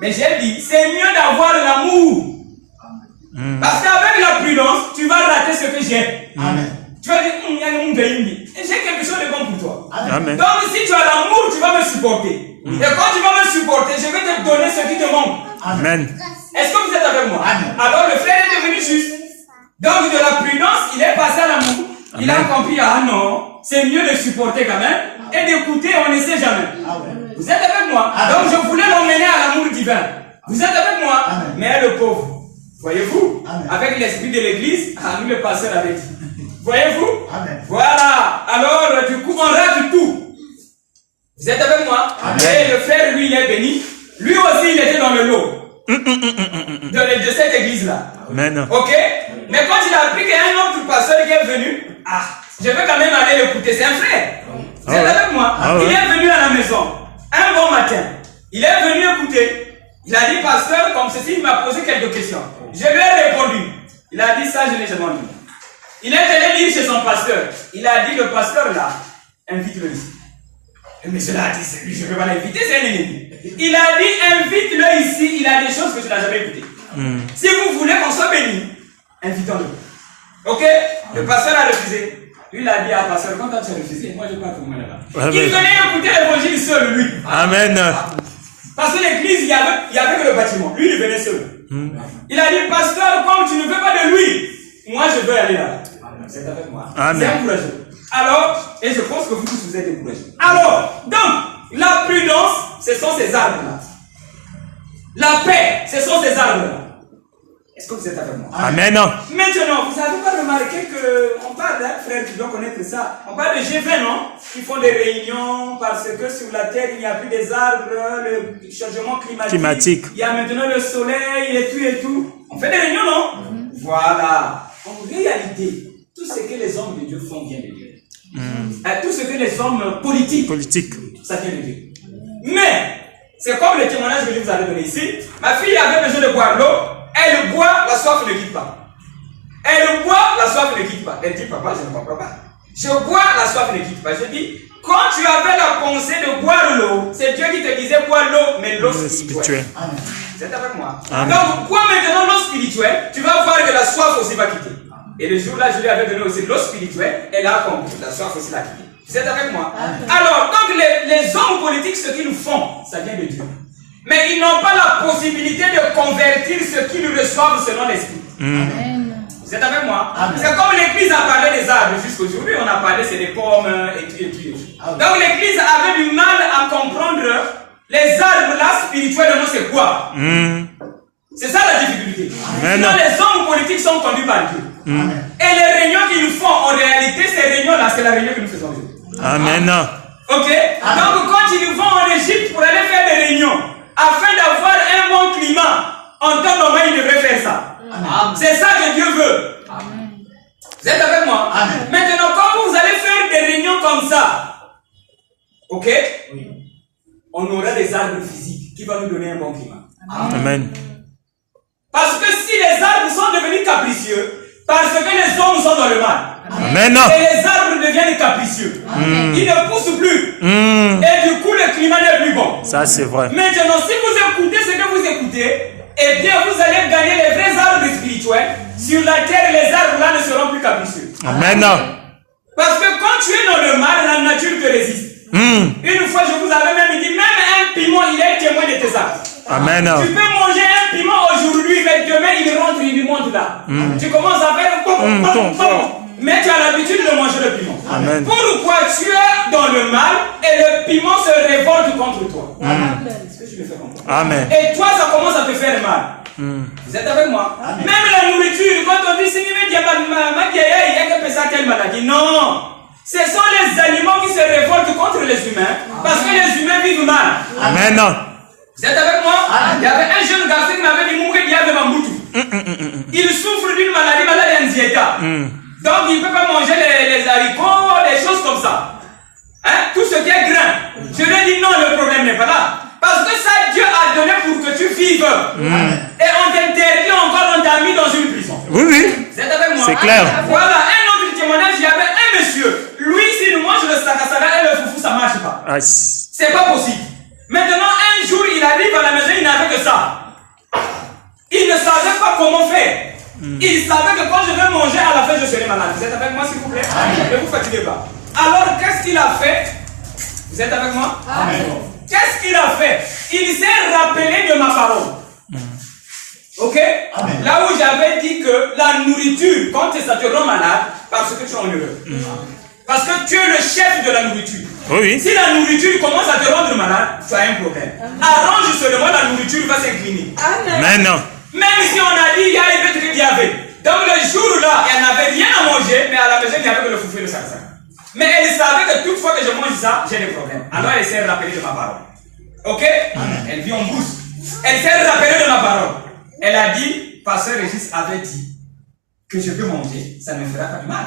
Mais j'ai dit, c'est mieux d'avoir l'amour. Parce qu'avec la prudence, tu vas rater ce que j'ai. Tu vas dire, j'ai quelque chose de bon pour toi. Amen. Donc si tu as l'amour, tu vas me supporter. Et quand tu vas me supporter, je vais te donner ce qui te manque. Amen. Est-ce que vous êtes avec moi? Alors le frère est devenu juste. Donc de la prudence, il est passé à l'amour. Il a compris, ah non, c'est mieux de supporter quand même et d'écouter, on ne sait jamais. Vous êtes avec moi? Donc je voulais l'emmener à l'amour divin. Vous êtes avec moi? Mais le pauvre, voyez-vous, avec l'esprit de l'église, nous le pasteur avait dit. Voyez-vous? Voilà. Alors, du coup, on rate tout. Vous êtes avec moi? Et le frère, lui, il est béni. Lui aussi, il était dans le lot. De cette église-là. Amen. Ok? Mais quand il a appris qu'il y a un autre pasteur qui est venu, je vais quand même aller l'écouter. C'est un frère. Vous êtes avec moi? Il est venu à la maison. Un bon matin. Il est venu écouter. Il a dit, pasteur, comme ceci, il m'a posé quelques questions. Je lui ai répondu. Il a dit, ça, je n'ai jamais dit. Il est allé dire chez son pasteur. Il a dit, le pasteur là, invite-le ici. Le monsieur là a dit, c'est lui, je ne peux pas l'inviter, c'est un ennemi. Il a dit, invite-le ici, il a des choses que tu n'as jamais écoutées. Si vous voulez qu'on soit béni, invitons-le. Ok? Le pasteur a refusé. Lui, il a dit, pasteur, quand tu as refusé, moi je ne vais pas pour moi là-bas. Il venait écouter l'évangile seul, lui. Amen. Parce que l'église, il y avait que le bâtiment. Lui, il venait seul. Il a dit, pasteur, comme tu ne veux pas de lui, moi je veux aller là. C'est avec moi. C'est encourageant. Alors, et je pense que vous tous vous êtes encouragés. Alors, donc, la prudence, ce sont ces arbres-là. La paix, ce sont ces arbres-là. Est-ce que vous êtes avec moi? Amen. Maintenant, vous n'avez pas remarqué qu'on parle, hein, frère, tu dois connaître ça. On parle de G20, non? Ils font des réunions parce que sur la terre, il n'y a plus des arbres, le changement climatique. Il y a maintenant le soleil et tout. On fait des réunions, non? Voilà. En réalité, tout ce que les hommes de Dieu font vient de Dieu. Tout ce que les hommes politiques, ça vient de Dieu. Mais, c'est comme le témoignage que je vous avais donné ici. Ma fille avait besoin de boire l'eau. Elle boit, la soif ne quitte pas. Elle boit, la soif ne quitte pas. Elle dit, papa, je ne comprends pas. Je bois, la soif ne quitte pas. Je dis, quand tu avais la pensée de boire l'eau, c'est Dieu qui te disait boire l'eau, mais l'eau spirituelle. Vous êtes avec moi? Donc, bois maintenant l'eau spirituelle, tu vas voir que la soif aussi va quitter. Et le jour-là, je lui avais donné aussi l'eau spirituelle, elle a compris, la soif aussi l'a quitté. Vous êtes avec moi? Alors, donc les hommes politiques, ce qu'ils font, ça vient de Dieu. Mais ils n'ont pas la possibilité de convertir ce qu'ils reçoivent selon l'esprit. Vous êtes avec moi? C'est comme l'église a parlé des arbres jusqu'aujourd'hui, on a parlé, c'est des pommes et tout. Donc l'église avait du mal à comprendre les arbres là spirituellement c'est quoi? C'est ça la difficulté. Sinon les hommes politiques sont conduits par Dieu. Et les réunions qu'ils font en réalité, ces réunions là, c'est la réunion que nous faisons aujourd'hui. Amen. Ok? Donc quand ils vont en Égypte pour aller faire des réunions, afin d'avoir un bon climat, en temps normal ils devraient faire ça. C'est ça que Dieu veut. Vous êtes avec moi? Maintenant, quand vous allez faire des réunions comme ça, ok? On aura des arbres physiques qui vont nous donner un bon climat. Amen. Parce que si les arbres sont devenus capricieux, parce que les hommes sont dans le mal, Amen. et les arbres deviennent capricieux, ils ne poussent plus, et du coup le climat n'est plus bon. Ça c'est vrai. Maintenant, si vous écoutez ce que vous écoutez, eh bien vous allez gagner les vrais arbres spirituels. Sur la terre, les arbres là ne seront plus capricieux. Amen. Parce que quand tu es dans le mal, la nature te résiste. Une fois, je vous avais même dit, même un piment, il est témoin de tes actes. Amen. Tu peux manger un piment aujourd'hui, mais demain il rentre, il monte là. Tu commences à faire mais tu as l'habitude de manger le piment. Amen. Pourquoi tu es dans le mal et le piment se révolte contre toi? Est-ce que tu me fais comprendre? Amen. Et toi, ça commence à te faire mal. Vous êtes avec moi? Même la nourriture, quand on dit, non, ce sont les animaux qui se révoltent contre les humains parce que les humains vivent mal. Amen. Vous êtes avec moi? Il y avait un jeune garçon qui m'avait dit il souffre d'une maladie anxiéta. Donc il ne peut pas manger les haricots, des choses comme ça. Hein? Tout ce qui est grain. Je lui ai dit non, le problème n'est pas là. Parce que ça, Dieu a donné pour que tu vives. Et on t'interdit encore, on t'a mis dans une prison. Oui, oui. Vous êtes avec moi? C'est clair. Voilà, un autre témoignage, il y avait un monsieur. Lui, s'il mange le sakasara et le foufou, ça ne marche pas. C'est pas possible. Maintenant, un jour, il arrive à la maison, il n'avait que ça. Il ne savait pas comment faire. Il savait que quand je vais manger, à la fin, je serai malade. Vous êtes avec moi, s'il vous plaît? Ne vous fatiguez pas. Alors, qu'est-ce qu'il a fait? Vous êtes avec moi? Qu'est-ce qu'il a fait? Il s'est rappelé de ma parole. Ok? Là où j'avais dit que la nourriture, quand ça te rend malade, parce que tu es en erreur. Parce que tu es le chef de la nourriture. Oui. Si la nourriture commence à te rendre malade, tu as un problème. Arrange seulement la nourriture va s'incliner. Amen. Même si on a dit, il y a un petit diabète. Donc le jour-là, elle n'avait rien à manger, mais à la maison, il n'y avait que le foufou et le saksa. Mais elle savait que toute fois que je mange ça, j'ai des problèmes. Alors elle s'est rappelée de ma parole. Ok? Elle vit en brousse. Elle s'est rappelée de ma parole. Elle a dit, Pasteur Régis avait dit que je peux manger, ça ne me fera pas du mal.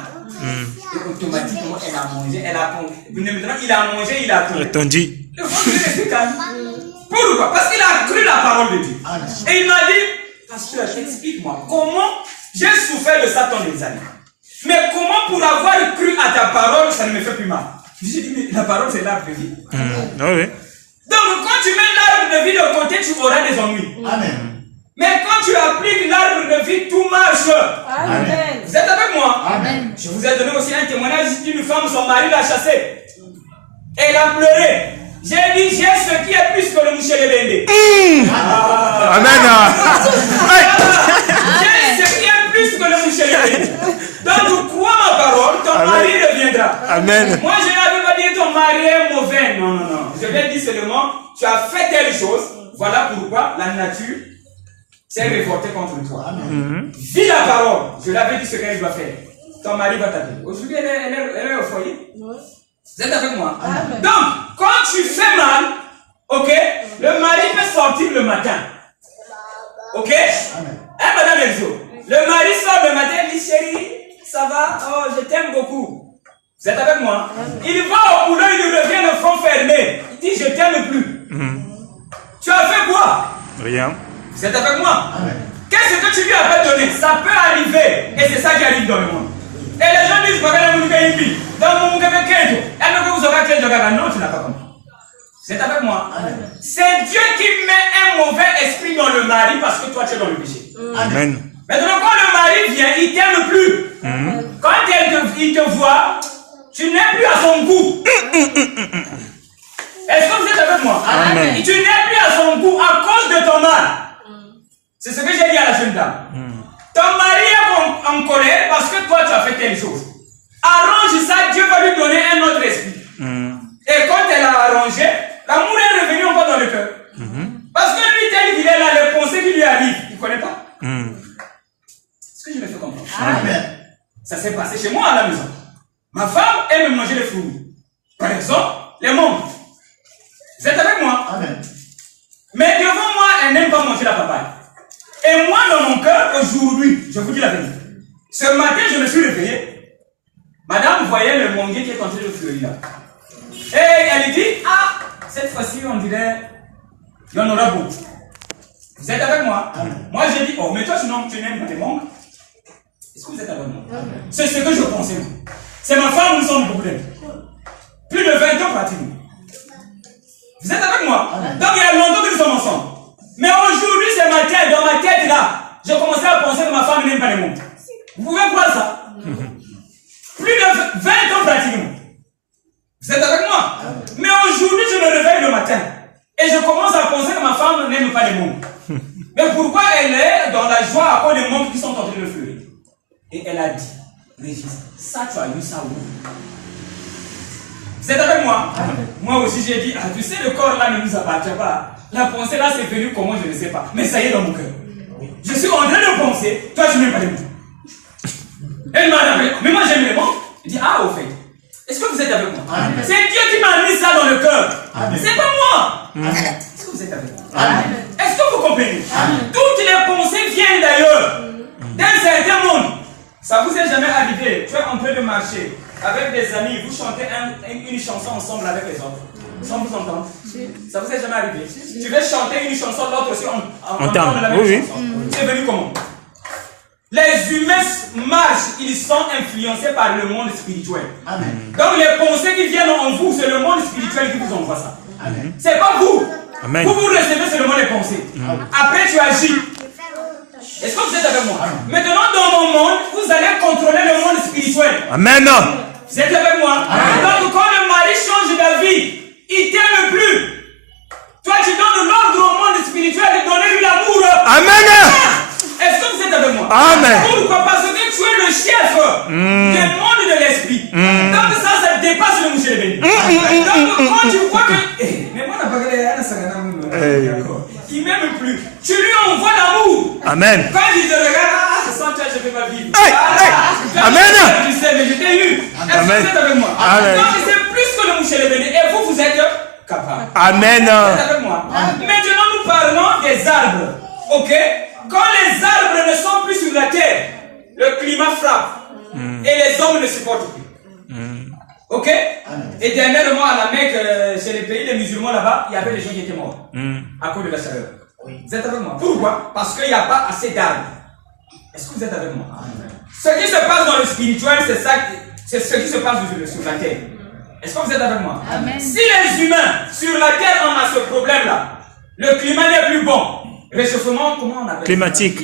Et automatiquement, elle a mangé, elle a maintenant, il a mangé, il a attendu. Le ventre est calme. Pourquoi? Parce qu'il a cru la parole de Dieu. Et il m'a dit, Pasteur, explique-moi, comment j'ai souffert de ça tant des années. Mais comment pour avoir cru à ta parole, ça ne me fait plus mal? J'ai dit, mais la parole, c'est l'arbre de vie. Oui. Donc, quand tu mets l'arbre de vie de côté, tu auras des ennuis. Mais quand tu appliques l'arbre de vie, tout marche. Amen. Vous êtes avec moi? Amen. Je vous ai donné aussi un témoignage d'une femme, son mari l'a chassée. Elle a pleuré. J'ai dit, j'ai ce qui est plus que le moucher de Bende. Amen. J'ai ce qui est plus que le moucher de Bende. Donc, crois ma parole, ton mari reviendra. Amen. Moi, je n'avais pas dit ton mari est mauvais. Non. Je vais dire seulement, tu as fait telle chose. Voilà pourquoi la nature s'est révoltée contre toi. Vis la parole. Je l'avais dit ce qu'elle doit faire. Ton mari va t'appeler. Aujourd'hui, elle est au foyer. Vous êtes avec moi? Amen. Donc, quand tu fais mal, ok, le mari peut sortir le matin. Ok? Hein, madame Elzo? Le mari sort le matin et dit, chérie, ça va? Oh, je t'aime beaucoup. Vous êtes avec moi? Il va au boulot, il revient le front fermé. Il dit, je t'aime plus. Tu as fait quoi? Rien. Vous êtes avec moi? Qu'est-ce que tu lui as pas donné? Ça peut arriver. Et c'est ça qui arrive dans le monde. Et les gens disent, non, tu n'as pas compris. C'est avec moi. C'est Dieu qui met un mauvais esprit dans le mari parce que toi tu es dans le péché. Amen. Maintenant, quand le mari vient, il ne t'aime plus. Quand il te voit, tu n'es plus à son goût. Est-ce que vous êtes avec moi? Amen. Tu n'es plus à son goût à cause de ton mal. C'est ce que j'ai dit à la jeune dame. Ton mari est en colère parce que toi tu as fait telle chose. Arrange ça, Dieu va lui donner un autre esprit. Et quand elle a arrangé, l'amour est revenu encore dans le cœur. Parce que lui, tel qu'il est là, les pensées qui lui arrivent, il ne connaît pas. Est-ce que je me fais comprendre? Amen. Ça s'est passé chez moi à la maison. Ma femme aime manger les fruits. Par exemple, les mangues. Vous êtes avec moi? Amen. Mais devant moi, elle n'aime pas manger la papaye. Et moi, dans mon cœur, aujourd'hui, je vous dis la vérité. Ce matin, je me suis réveillé. Madame voyait le manguier qui est en train de fleurir là. Et elle dit, ah, cette fois-ci, on dirait, il y en aura beaucoup. Vous êtes avec moi? Amen. Moi, j'ai dit, oh, mais toi, tu n'aimes pas tes mangues. Est-ce que vous êtes avec moi? C'est ce que je pensais. C'est ma femme, nous sommes beaucoup d'amis. Plus de 20 ans pratiquement. Vous êtes avec moi? Donc il y a longtemps que nous sommes ensemble. Mais aujourd'hui, ce matin, dans ma tête là, j'ai commencé à penser que ma femme n'aime pas les mondes. Vous pouvez voir ça? Plus de 20 ans pratiquement. Vous êtes avec moi? Mais aujourd'hui, je me réveille le matin. Et je commence à penser que ma femme n'aime pas les mondes. Mais pourquoi elle est dans la joie à cause des mondes qui sont en train de fleurir? Et elle a dit, Régis, ça tu as eu ça où? Vous êtes avec moi? Moi aussi j'ai dit, ah tu sais le corps là ne nous appartient pas. La pensée là c'est venu comment je ne sais pas. Mais ça y est dans mon cœur. Je suis en train de penser, toi tu n'aimes pas les mots. Elle m'a rappelé, mais moi j'aime les mots. Je dis, ah au fait, est-ce que vous êtes avec moi? C'est Dieu qui m'a mis ça dans le cœur. C'est pas moi. Est-ce que vous êtes avec moi? Est-ce que vous comprenez? Toutes les pensées viennent d'ailleurs, d'un certain monde. Ça vous est jamais arrivé? Tu es en train de marcher avec des amis, vous chantez une chanson ensemble avec les autres, sans vous entendre. Ça vous est jamais arrivé? Tu veux chanter une chanson, l'autre aussi entendre la même chanson. C'est venu comment? Les humains marchent, ils sont influencés par le monde spirituel. Donc les pensées qui viennent en vous, c'est le monde spirituel qui vous envoie ça. C'est pas vous. Vous vous recevez seulement les pensées. Après tu agis. Est-ce que vous êtes avec moi? Maintenant, dans mon monde, vous allez contrôler le monde spirituel. Amen. Vous êtes avec moi? Donc, quand le mari change d'avis, il t'aime plus. Toi, tu donnes l'ordre au monde spirituel de donner lui l'amour. Amen. Est-ce que vous êtes avec moi? Amen. Pourquoi? Parce que tu es le chef du monde de l'esprit. Donc, ça dépasse le moucher béni. Donc, quand tu vois que. Mais moi, on n'a pas d'accord. Il m'aime plus. Tu lui envoies l'amour. Amen. Quand il te regarde, sans toi, je ne peux pas vivre. Amen. Tu sais, mais je t'ai eu. Est-ce que vous êtes avec moi? Amen. Donc, c'est plus que le moucher béni. Et vous, vous êtes capable. Amen. Vous êtes avec moi? Maintenant, nous parlons des arbres. Ok? Quand les arbres ne sont plus sur la terre, le climat frappe. Et les hommes ne supportent plus. Ok? Et dernièrement à la Mecque, chez les pays des musulmans là-bas, il y avait des gens qui étaient morts à cause de la chaleur. Vous êtes avec moi? Pourquoi? Parce qu'il n'y a pas assez d'arbres. Est-ce que vous êtes avec moi? Ce qui se passe dans le spirituel, c'est ce qui se passe sur la terre. Est-ce que vous êtes avec moi? Si les humains sur la terre on a ce problème-là, le climat n'est plus bon. Réchauffement, comment on appelle Climatique.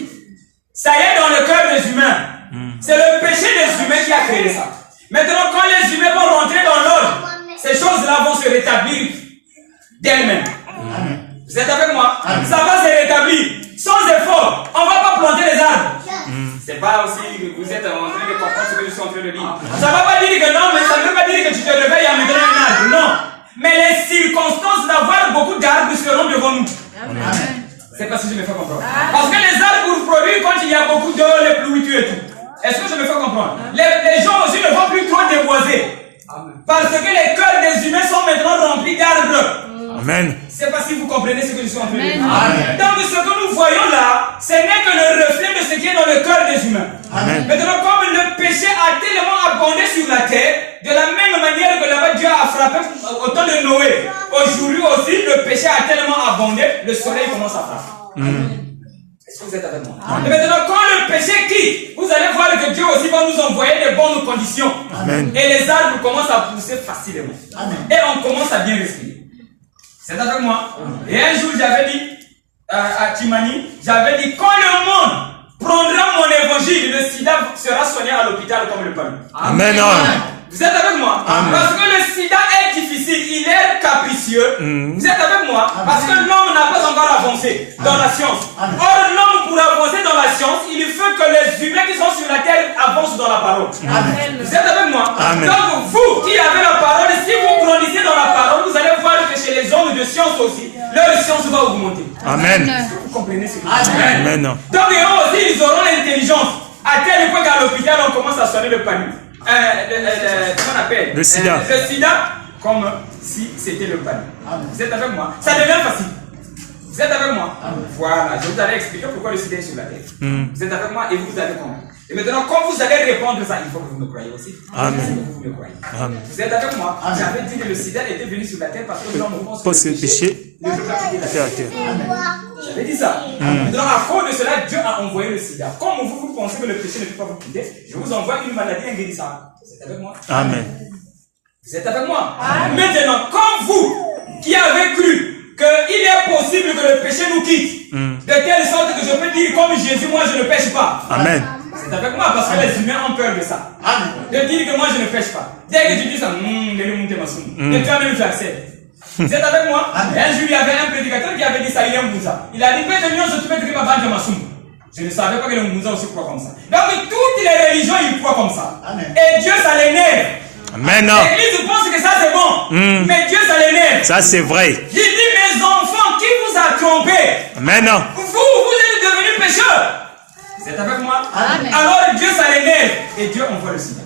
ça? Ça y est dans le cœur des humains. C'est le péché des humains qui a créé ça. Maintenant, quand les humains vont rentrer dans l'ordre, ces choses-là vont se rétablir d'elles-mêmes. Vous êtes avec moi? Ça va se rétablir sans effort. On ne va pas planter les arbres. C'est pas aussi que vous êtes en train de comprendre ce que je suis en train de dire. Ça ne va pas dire que non, mais ça ne veut pas dire que tu te réveilles à mettre un arbre. Non. Mais les circonstances d'avoir beaucoup d'arbres seront devant nous. C'est pas si je me fais comprendre. Parce que les arbres pour produire quand il y a beaucoup d'eau, les pluies et tout. Est-ce que je me fais comprendre? Les gens aussi ne vont plus trop déboiser. Parce que les cœurs des humains sont maintenant remplis d'arbres. Amen. C'est pas si vous comprenez ce que je suis en train de dire. Donc ce que nous voyons là, ce n'est que le reflet de ce qui est dans le cœur des humains. Maintenant, comme le péché a tellement abondé sur la terre, de la même manière que là-bas Dieu a frappé au temps de Noé, aujourd'hui aussi le péché a tellement abondé, le soleil commence à frapper. Est-ce que vous êtes avec moi? Et maintenant, quand le péché quitte, vous allez voir que Dieu aussi va nous envoyer des bonnes conditions. Et les arbres commencent à pousser facilement. Et on commence à bien respirer. C'est avec moi? Et un jour, j'avais dit à Timani, j'avais dit, quand le monde prendra mon évangile, le sida sera soigné à l'hôpital comme le palud. Amen. Vous êtes avec moi? Parce que le sida est difficile. s'il est capricieux, vous êtes avec moi? Parce que l'homme n'a pas encore avancé dans la science. Or, l'homme, pour avancer dans la science, il faut que les humains qui sont sur la terre avancent dans la parole. Vous êtes avec moi? Donc, vous qui avez la parole, si vous grandissez dans la parole, vous allez voir que chez les hommes de science aussi, leur science va augmenter. Amen. Vous comprenez ce que je dis? Amen. Donc, eux aussi, ils auront l'intelligence. À tel point qu'à l'hôpital, on commence à soigner le panier. Comment on appelle? Le sida. Le sida, comme si c'était le panier. Vous êtes avec moi? Ça devient facile. Vous êtes avec moi? Voilà, je vous allais expliquer pourquoi le sida est sur la terre. Vous êtes avec moi et vous allez comprendre. Et maintenant, quand vous allez répondre ça, il faut que vous me croyez aussi. Amen. Vous me croyez. Amen. Vous êtes avec moi? J'avais dit que le sida était venu sur la terre parce que l'homme pense que le péché ne peut pas quitter la terre. J'avais dit ça. Maintenant, à cause de cela, Dieu a envoyé le sida. Comme vous pensez que le péché ne peut pas vous quitter, je vous envoie une maladie inguérissable. Vous êtes avec moi? Amen. Vous êtes avec moi? Maintenant, comme vous qui avez cru qu'il est possible que le péché nous quitte, de telle sorte que je peux dire comme Jésus, moi je ne pêche pas. Amen. C'est avec moi parce que les humains ont peur de ça. De dire que moi je ne pêche pas. Dès que tu dis ça, et tu as même fait accès. Vous êtes avec moi? Un jour il y avait un prédicateur qui avait dit ça, il est un Moussa. Il a dit, je ne savais pas que le Moussa aussi croit comme ça. Donc toutes les religions ils croient comme ça. Et Dieu ça l'énerve. Amen. L'église pense que ça c'est bon. Mais Dieu ça l'énerve. Ça c'est vrai. Il dit, mes enfants, qui vous a trompé? Amen. Vous êtes devenus pécheurs. Vous êtes avec moi? Amen. Alors Dieu ça l'énerve. Et Dieu envoie le sida.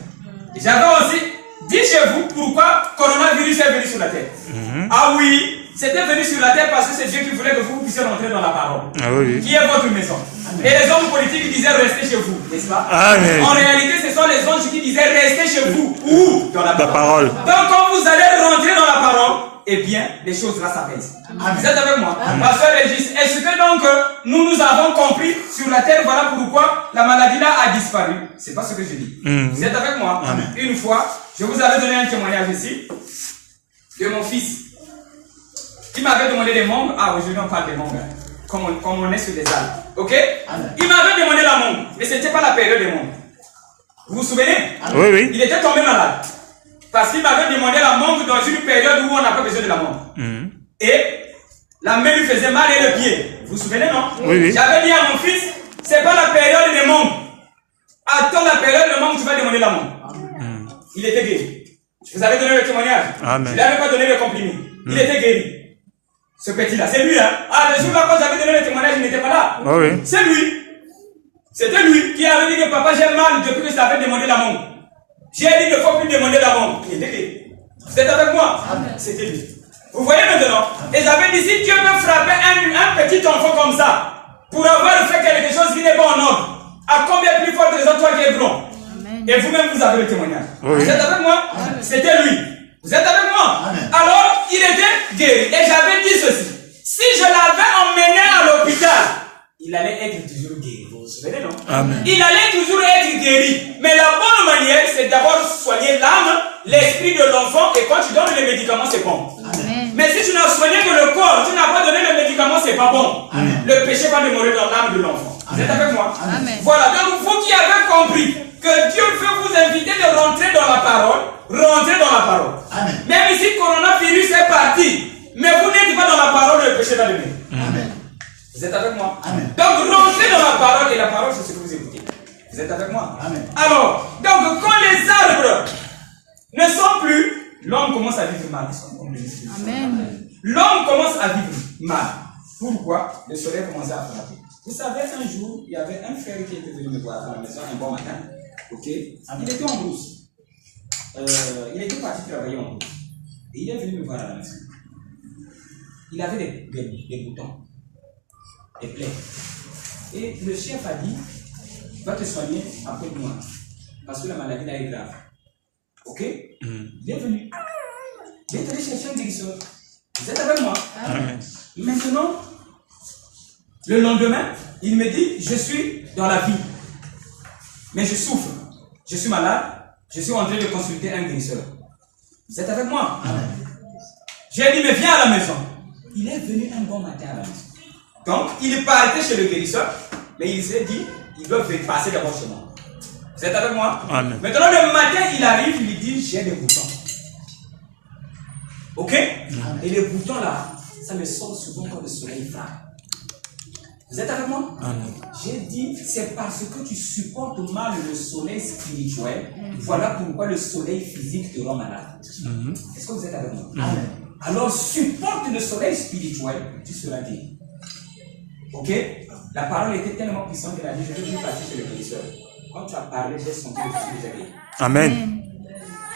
J'avais aussi dit chez vous pourquoi le coronavirus est venu sur la terre. Ah oui, c'était venu sur la terre parce que c'est Dieu qui voulait que vous puissiez rentrer dans la parole. Ah oui. Qui est votre maison. Et les hommes politiques disaient restez chez vous, n'est-ce pas? Amen. En réalité, ce sont les anges qui disaient restez chez vous. Où? Dans la parole. Donc quand vous allez rentrer dans la parole, eh bien, les choses là s'apaisent. Vous êtes avec moi? Pasteur Régis, est-ce que donc nous avons compris sur la terre, voilà pourquoi la maladie là a disparu? C'est pas ce que je dis. Vous êtes avec moi? Une fois, je vous avais donné un témoignage ici de mon fils qui m'avait demandé des membres. Ah, aujourd'hui on parle des membres, comme on est sur des arbres. Ok? Il m'avait demandé la membre, mais ce n'était pas la période des membres. Vous vous souvenez? Oui, oui. Il était tombé malade. Parce qu'il m'avait demandé la membre dans une période où on n'a pas besoin de la membre. Et la main lui faisait mal et le pied. Vous vous souvenez, non? Oui, oui. J'avais dit à mon fils, c'est pas la période des membres. Attends la période des membres, tu vas demander la membre. Il était guéri. Je vous avais donné le témoignage. Amen. Je n'avais pas donné le comprimé. Il était guéri. Ce petit-là, c'est lui, hein? Ah, le jour-là, quand j'avais donné le témoignage, il n'était pas là. Oh oui. C'est lui. C'était lui qui avait dit que papa, j'ai mal depuis que je t'avais demandé la membre. J'ai dit qu'il ne faut plus demander la membre. Il était guéri. Vous êtes avec moi? C'était lui. Vous voyez maintenant? Et j'avais dit, si Dieu veut frapper un petit enfant comme ça, pour avoir fait quelque chose qui n'est pas en ordre, à combien plus fort que les autres, toi qui es grand? Et vous-même, vous avez le témoignage. Oui. Vous êtes avec moi? C'était lui. Vous êtes avec moi? Alors, il était guéri. Et j'avais dit ceci. Si je l'avais emmené à l'hôpital, il allait être toujours guéri. Vous vous souvenez, non? Amen. Il allait toujours être guéri. Mais la bonne manière, c'est d'abord soigner l'âme, l'esprit de l'enfant. Et quand tu donnes les médicaments, c'est bon. Amen. Mais si tu n'as soigné que le corps, tu n'as pas donné le médicament, c'est pas bon. Amen. Le péché va demeurer dans l'âme de l'enfant. Vous êtes avec moi? Amen. Voilà. Donc, vous qui avez compris que Dieu veut vous inviter de rentrer dans la parole, rentrez dans la parole. Amen. Même si le coronavirus est parti, mais vous n'êtes pas dans la parole, le péché va demeurer. Amen. Vous êtes avec moi? Amen. Donc rentrez dans la parole et la parole c'est ce que vous écoutez. Vous êtes avec moi? Amen. Alors, donc quand les arbres ne sont plus, l'homme commence à vivre mal. Amen. L'homme commence à vivre mal. Pourquoi? Le soleil commençait à frapper. Vous savez, un jour, il y avait un frère qui était venu me voir à la maison un bon matin. Ok? Il était en brousse. Il était parti travailler en brousse. Et il est venu me voir à la maison. Il avait des boutons, des plaies. Et le chef a dit, va te soigner après moi. Parce que la maladie là est grave. Ok? Il est venu. Il est allé chercher un guérisseur. Vous êtes avec moi? Amen. Maintenant, le lendemain, il me dit, je suis dans la vie. Mais je souffre. Je suis malade. Je suis en train de consulter un guérisseur. Vous êtes avec moi? Amen. J'ai dit, mais viens à la maison. Il est venu un bon matin à la maison. Donc, il partait chez le guérisseur, mais il s'est dit, il doit passer d'abord chez moi. Vous êtes avec moi? Amen. Maintenant, le matin, il arrive, il lui dit, j'ai des boutons. Ok? Et les boutons là, ça me sort souvent quand le soleil frappe. Vous êtes avec moi? J'ai dit, c'est parce que tu supportes mal le soleil spirituel. Voilà pourquoi le soleil physique te rend malade. Est-ce que vous êtes avec moi? Alors supporte le soleil spirituel, tu seras guéri. Ok? La parole était tellement puissante qu'elle a dit, je ne vais plus partir chez le guérisseur. Quand tu as parlé, j'ai senti que tu déjà guéri. Amen.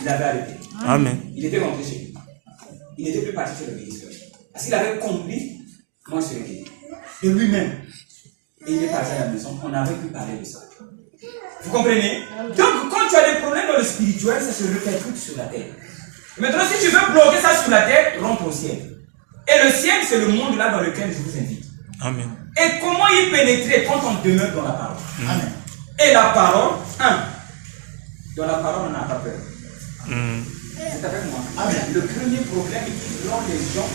Il avait arrêté. Amen. Il était rentré chez lui. Il n'était plus parti chez le guérisseur. Parce qu'il avait compris, moi je serai guéri. De lui-même. Et il est parti à la maison. On n'avait plus parlé de ça. Vous comprenez? Donc quand tu as des problèmes dans le spirituel, ça se répercute sur la terre. Maintenant, si tu veux bloquer ça sur la terre, rentre au ciel. Et le ciel, c'est le monde là dans lequel je vous invite. Amen. Et comment y pénétrer quand on demeure dans la parole? Amen. Et la parole, dans la parole, on n'a pas peur. C'est avec moi. Amen. Le premier problème qui rend les gens,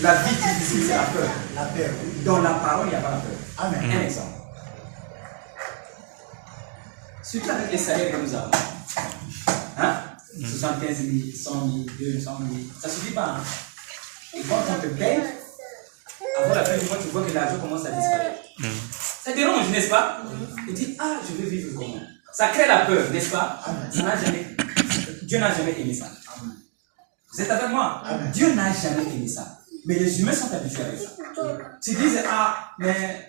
la vie difficile, c'est la peur. La peur. Dans la parole, il n'y a pas la peur. Amen. Un exemple. Surtout avec les salaires que nous avons. 75 000, 100 000, 200 000, ça ne suffit pas. Et quand on te paye, avant la fin du mois, tu vois que l'argent commence à disparaître. Ça dérange, n'est-ce pas? Et tu dis, je veux vivre comment? Ça crée la peur, n'est-ce pas? Dieu n'a jamais aimé ça. Vous êtes avec moi? Dieu n'a jamais aimé ça. Mais les humains sont habitués avec ça. Tu dis, mais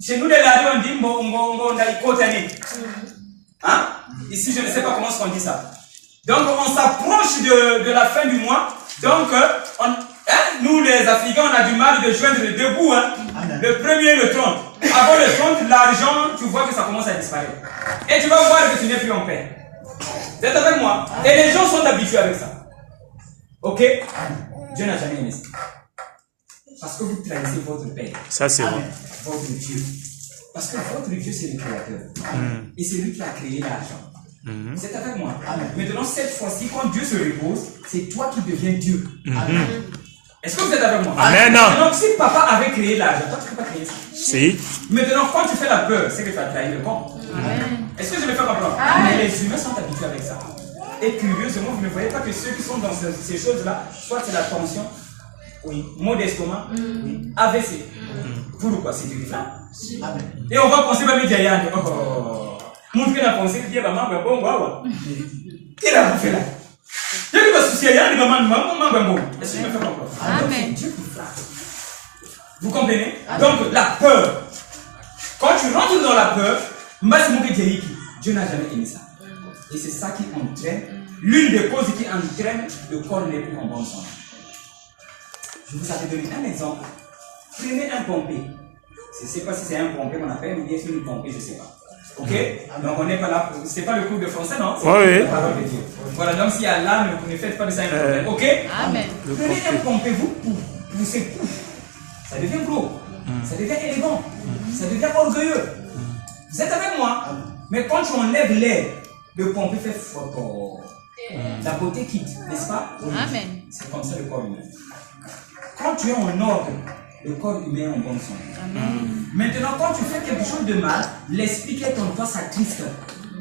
chez nous, les ladés, on dit, on a côté. Ici, je ne sais pas comment on dit ça. Donc, on s'approche de la fin du mois. Donc, nous, les Africains, on a du mal de joindre les deux bouts. Le premier, le 30. Avant le 30, l'argent, tu vois que ça commence à disparaître. Et tu vas voir que tu n'es plus en paix. Vous êtes avec moi? Et les gens sont habitués avec ça. Ok? Dieu n'a jamais aimé ça. Parce que vous trahissez votre Père. Ça, c'est vrai. Votre Dieu. Parce que votre Dieu, c'est le Créateur. Et c'est lui qui a créé l'argent. Vous êtes avec moi? Maintenant, cette fois-ci, quand Dieu se repose, c'est toi qui deviens Dieu. Est-ce que vous êtes avec moi? Amen. Donc, si papa avait créé l'argent, toi, tu ne peux pas créer ça. Si. Maintenant, quand tu fais la peur, c'est que tu as trahi le compte. Est-ce que je me fais comprendre? Mais les humains sont habitués avec ça. Et curieusement, vous ne voyez pas que ceux qui sont dans ces choses-là, soit c'est la tension, maux d'estomac, AVC. Pourquoi? C'est du reflux. Et on va penser à Médiayan. Mon frère a pensé que Dieu va m'envoyer bon, waouh. Qu'est-ce qu'il a fait là? Dieu va se soucier, il va m'envoyer bon. Est-ce que je me fais comprendre? Amen. Dieu qui frappe. Vous comprenez? Donc la peur. Quand tu rentres dans la peur, Dieu n'a jamais aimé ça. Et c'est ça qui entraîne, l'une des causes qui entraîne le corps n'est plus en bonne santé. Je vous avais donné un exemple. Prenez un pompé. Je ne sais pas si c'est un pompé qu'on appelle ou bien c'est une pompée, je ne sais pas. Ok? Donc on n'est pas là pour. C'est pas le cours de français, non? C'est la parole de Dieu. Voilà, donc s'il y a l'âme, vous ne faites pas de ça un problème. Ok? Amen. Prenez un pompé, vous poussez, ça devient gros, ça devient élégant, ça devient orgueilleux. Vous êtes avec moi? Mais quand tu enlèves l'air, le pompé fait photo. La beauté quitte, n'est-ce pas? Amen. C'est comme ça le corps humain. Quand tu es en ordre, le corps humain est en bonne santé. Amen. Maintenant, quand tu fais quelque chose de mal, l'esprit qui est en toi s'attriste.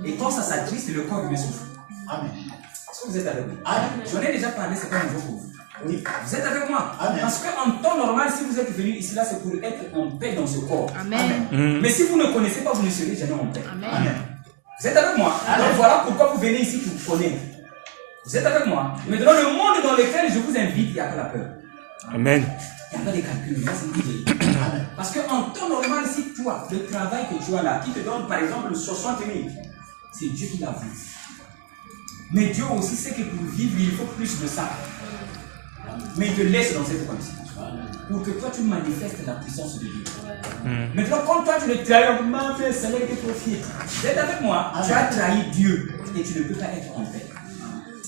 Et quand ça s'attriste, le corps humain souffre. Amen. Est-ce que vous êtes avec moi? J'en ai déjà parlé, c'est pas nouveau pour vous. Oui. Vous êtes avec moi? Amen. Parce qu'en temps normal, si vous êtes venu ici, là, c'est pour être en paix dans ce corps. Amen. Mais si vous ne connaissez pas, vous ne serez jamais en paix. Amen. Vous êtes avec moi? Donc voilà pourquoi vous venez ici pour connaître. Vous êtes avec moi? Mais dans le monde dans lequel je vous invite, il n'y a pas la peur. Amen. Il n'y a pas de calcul. Parce qu'en temps normal, si toi, le travail que tu as là, qui te donne par exemple 60 000, c'est Dieu qui l'a voulu. Mais Dieu aussi sait que pour vivre, il faut plus de ça. Mais il te laisse dans cette condition. Pour que toi, tu manifestes la puissance de Dieu. Maintenant, quand toi, tu le trahis, le salaire est profité. Vous êtes avec moi? Tu as trahi Dieu et tu ne peux pas être en paix.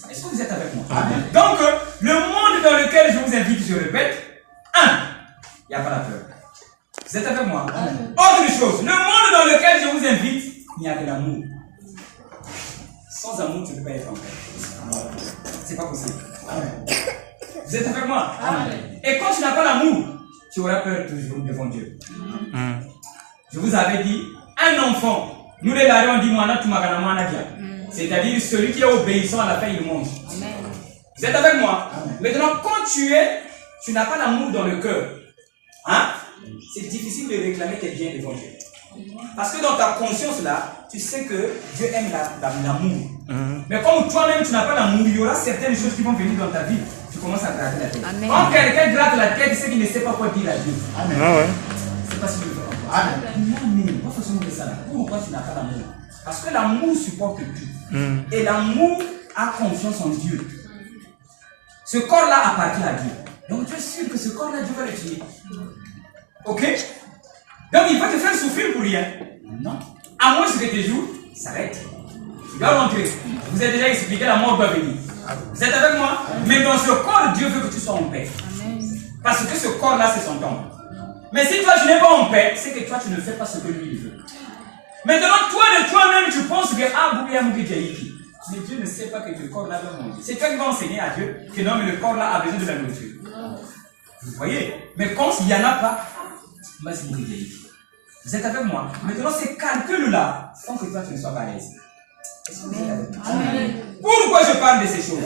Est-ce que vous êtes avec moi? Amen. Donc, le monde dans lequel je vous invite, je répète, il n'y a pas la peur. Vous êtes avec moi? Amen. Autre chose, le monde dans lequel je vous invite, il n'y a que l'amour. Sans amour, tu ne peux pas être en paix. C'est pas possible. Amen. Vous êtes avec moi? Amen. Et quand tu n'as pas l'amour, tu auras peur toujours devant Dieu. Je vous avais dit, un enfant, nous les ladons, on dit, c'est-à-dire celui qui est obéissant à la fin, il mange. Amen. Vous êtes avec moi? Amen. Maintenant, quand tu n'as pas l'amour dans le cœur, hein, c'est difficile de réclamer tes biens devant Dieu. Parce que dans ta conscience là, tu sais que Dieu aime l'amour. Mais comme toi-même tu n'as pas l'amour, il y aura certaines choses qui vont venir dans ta vie. Tu commences à gratter la tête. Amen. Quand quelqu'un gratte la tête, c'est qu'il ne sait pas quoi dire à Dieu. Amen. Ah ouais. C'est pas si je veux faire. Amen. Amen. Pas forcément de ça là. Pourquoi tu n'as pas d'amour? Parce que l'amour supporte tout. Et l'amour a confiance en Dieu. Ce corps-là appartient à Dieu. Donc tu es sûr que ce corps-là, Dieu va le tuer. Ok? Donc il va te faire souffrir pour rien. Non. À moins que tes jours s'arrêtent. Tu dois rentrer. Je vous ai déjà expliqué, la mort doit venir. Vous êtes avec moi? Mais dans ce corps, Dieu veut que tu sois en paix. Parce que ce corps-là, c'est son temple. Mais si toi, tu n'es pas en paix, c'est que toi, tu ne fais pas ce que lui veut. Maintenant, toi de toi-même, tu penses que mais Dieu ne sait pas que le corps-là doit manger. C'est toi qui vas enseigner à Dieu que non, mais le corps-là a besoin de la nourriture. Vous voyez? Mais quand il n'y en a pas, vous êtes avec moi? Maintenant, ces calculs-là font que toi, tu ne sois pas à l'aise. Pourquoi je parle de ces choses?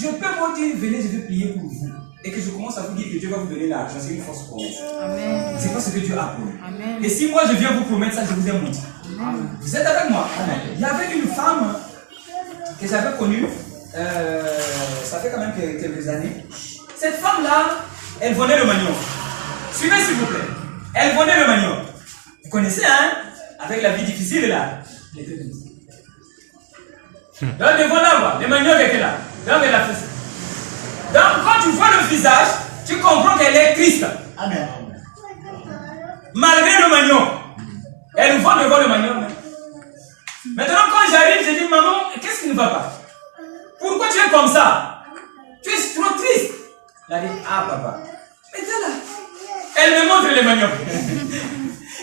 Je peux vous dire, venez, je vais prier pour vous. Et que je commence à vous dire que Dieu va vous donner l'argent, c'est une fausse promesse. C'est pas ce que Dieu a promis. Et si moi je viens vous promettre ça, je vous ai menti. Vous êtes avec moi? Il y avait une femme que j'avais connue, ça fait quand même quelques années. Cette femme-là, elle vendait le manioc. Suivez s'il vous plaît. Elle vendait le manioc. Vous connaissez, hein? Avec la vie difficile là. Elle était comme ça. Donc devant là, le manioc était là. Donc elle a fait ça. Donc quand tu vois le visage, tu comprends qu'elle est triste. Amen. Malgré le manioc. Elle vend devant le manioc. Maintenant quand j'arrive, je dis maman, qu'est-ce qui ne va pas? Pourquoi tu es comme ça? Tu es trop triste. Elle a dit, ah papa. Maintenant là. Elle me montre le manioc.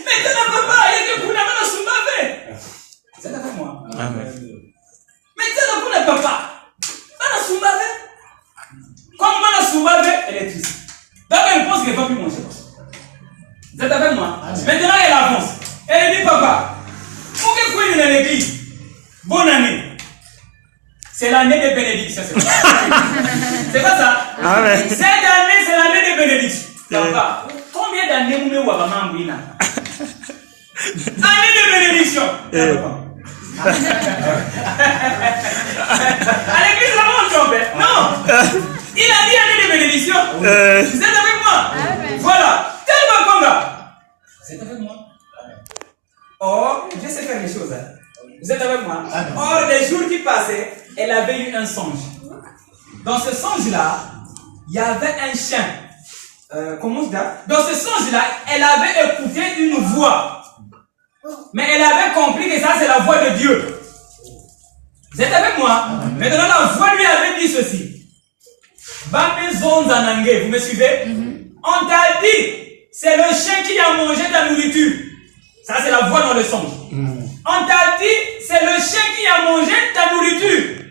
Maintenant papa, il y a que vous n'avez pas soulevé. Vous êtes avec moi? Amen. Maintenant pour le papa. Mana soulevé. Comme Mana soulevé, elle est triste. Donc elle pense qu'elle ne va plus manger. Vous êtes avec moi? Maintenant elle avance. Elle dit papa, pour que vous soyez dans l'église, bonne année. C'est l'année de bénédiction. C'est pas ça? Amen. Cette année, c'est l'année de bénédiction. Papa, combien d'années vous me voyez maman Bouina? Année de bénédiction. À l'église, là, on tombe. Non. Il a dit année de bénédiction. Vous êtes avec moi? Voilà. Tellement conga. Vous êtes avec moi? Or, Dieu sait faire les choses. Vous êtes avec moi? Or, les jours qui passaient, elle avait eu un songe. Dans ce songe-là, il y avait un chien. Comment je dis? Dans ce songe-là, elle avait écouté une voix. Mais elle avait compris que ça, c'est la voix de Dieu. Vous êtes avec moi? Maintenant, la voix lui avait dit ceci. Vous me suivez? On t'a dit, c'est le chien qui a mangé ta nourriture. Ça, c'est la voix dans le songe. On t'a dit, c'est le chien qui a mangé ta nourriture.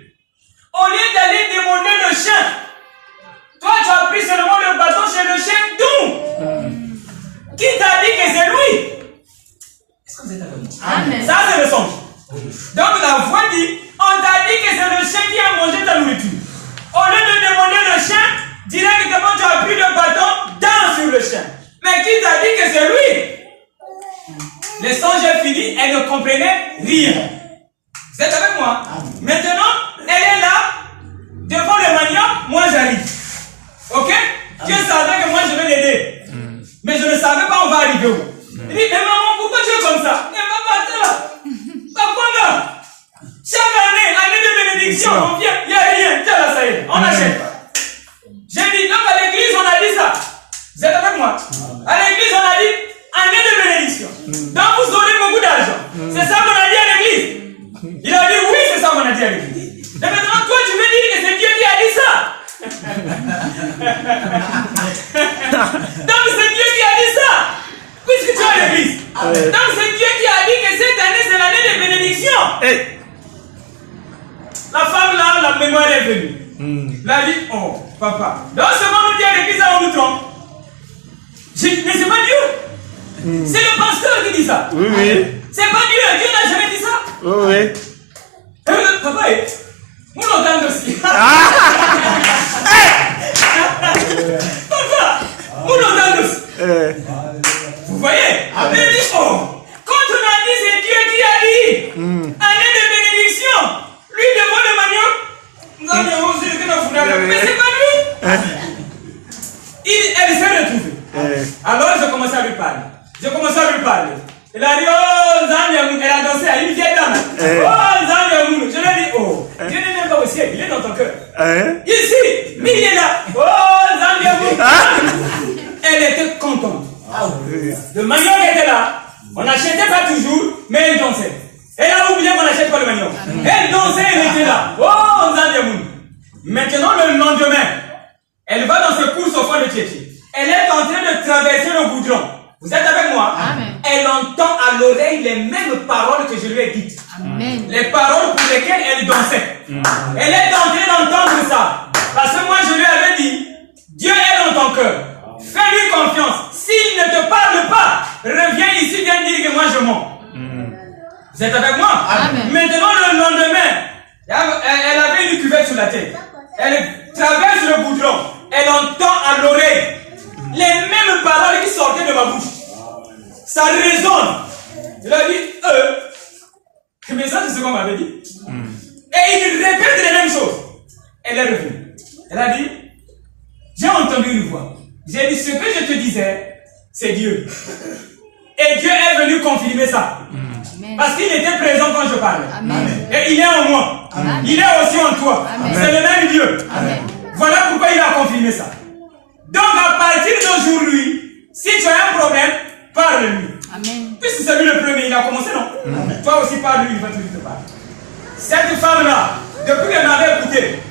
Au lieu d'aller demander le chien, toi, tu as pris seulement le bâton chez le chien d'où? Qui t'a dit que c'est lui? Est-ce que vous êtes avec moi? Amen. Ça, c'est le songe. Donc, la voix dit, on t'a dit que c'est le chien qui a mangé ta nourriture. Au lieu de demander le chien, directement, tu as pris le bâton dans sur le chien. Mais qui t'a dit que c'est lui? Le songe est fini, elle ne comprenait rien. Vous êtes avec moi? Maintenant, elle est là, devant le manioc, moi j'arrive. Ok? Dieu savait que moi je vais l'aider. Mais je ne savais pas où on va arriver où. Il dit, mais maman, pourquoi tu es comme ça? Mais papa, là. Chaque année de bénédiction, on vient, il n'y a rien. Tiens là, ça y est, on achète. J'ai dit, donc à l'église, on a dit ça. Vous êtes avec moi? À l'église, on a dit, année de bénédiction. Donc vous aurez beaucoup d'argent. C'est ça qu'on a dit à l'église. Il a dit, oui, c'est ça qu'on a dit à l'église. Et maintenant, toi, tu veux dire que c'est Dieu qui a dit ça? Donc c'est Dieu qui a dit ça. Puisque tu es à l'église. Donc c'est Dieu qui a dit que cette année, c'est l'année de bénédiction. Hey. La femme là, la mémoire est venue. Elle a dit, oh, papa. Donc ce qu'on nous dit à l'église, on nous trompe. Mais c'est pas Dieu. C'est le pasteur qui dit ça. Oui, oui. C'est pas Dieu. Dieu n'a jamais dit ça. Oui, oui. Papa, on l'entend aussi. ciel, il est dans ton cœur. Hein? Ici, mais il est là. Oh, Zambia, elle était contente. Le manioc était là. On n'achetait pas toujours, mais elle dansait. Elle a oublié qu'on n'achète pas le manioc. Elle dansait, elle était là. Oh, Zambia. Maintenant, le lendemain, elle va dans ses courses au fond de Tchétché. Elle est en train de traverser le goudron. Vous êtes avec moi? Amen. Elle entend à l'oreille les mêmes paroles que je lui ai dites. Amen. Les paroles pour lesquelles elle dansait. Elle est en train d'entendre ça. Parce que moi, je lui avais dit, Dieu est dans ton cœur. Fais-lui confiance. S'il ne te parle pas, reviens ici, viens dire que moi je mens. Vous êtes avec moi? Amen. Maintenant, le lendemain, elle avait une cuvette sur la tête. Elle traverse le goudron. Elle entend à l'oreille les mêmes paroles qui sortaient de ma bouche. Ça résonne. Je lui ai dit, mais ça c'est ce qu'on m'avait dit. Et il répète les mêmes choses. Elle est revenue. Elle a dit, j'ai entendu une voix. J'ai dit, ce que je te disais, c'est Dieu. Et Dieu est venu confirmer ça. Parce qu'il était présent quand je parlais. Amen. Et il est en moi. Amen. Il est aussi en toi. C'est le même Dieu. Amen. Voilà pourquoi il a confirmé ça. Donc à partir d'aujourd'hui, si tu as un problème, parle-lui. Amen. Puisque c'est lui le premier, il a commencé, non? Toi aussi parle-lui, il va toujours te parler. Cette femme-là, depuis qu'elle m'avait écouté,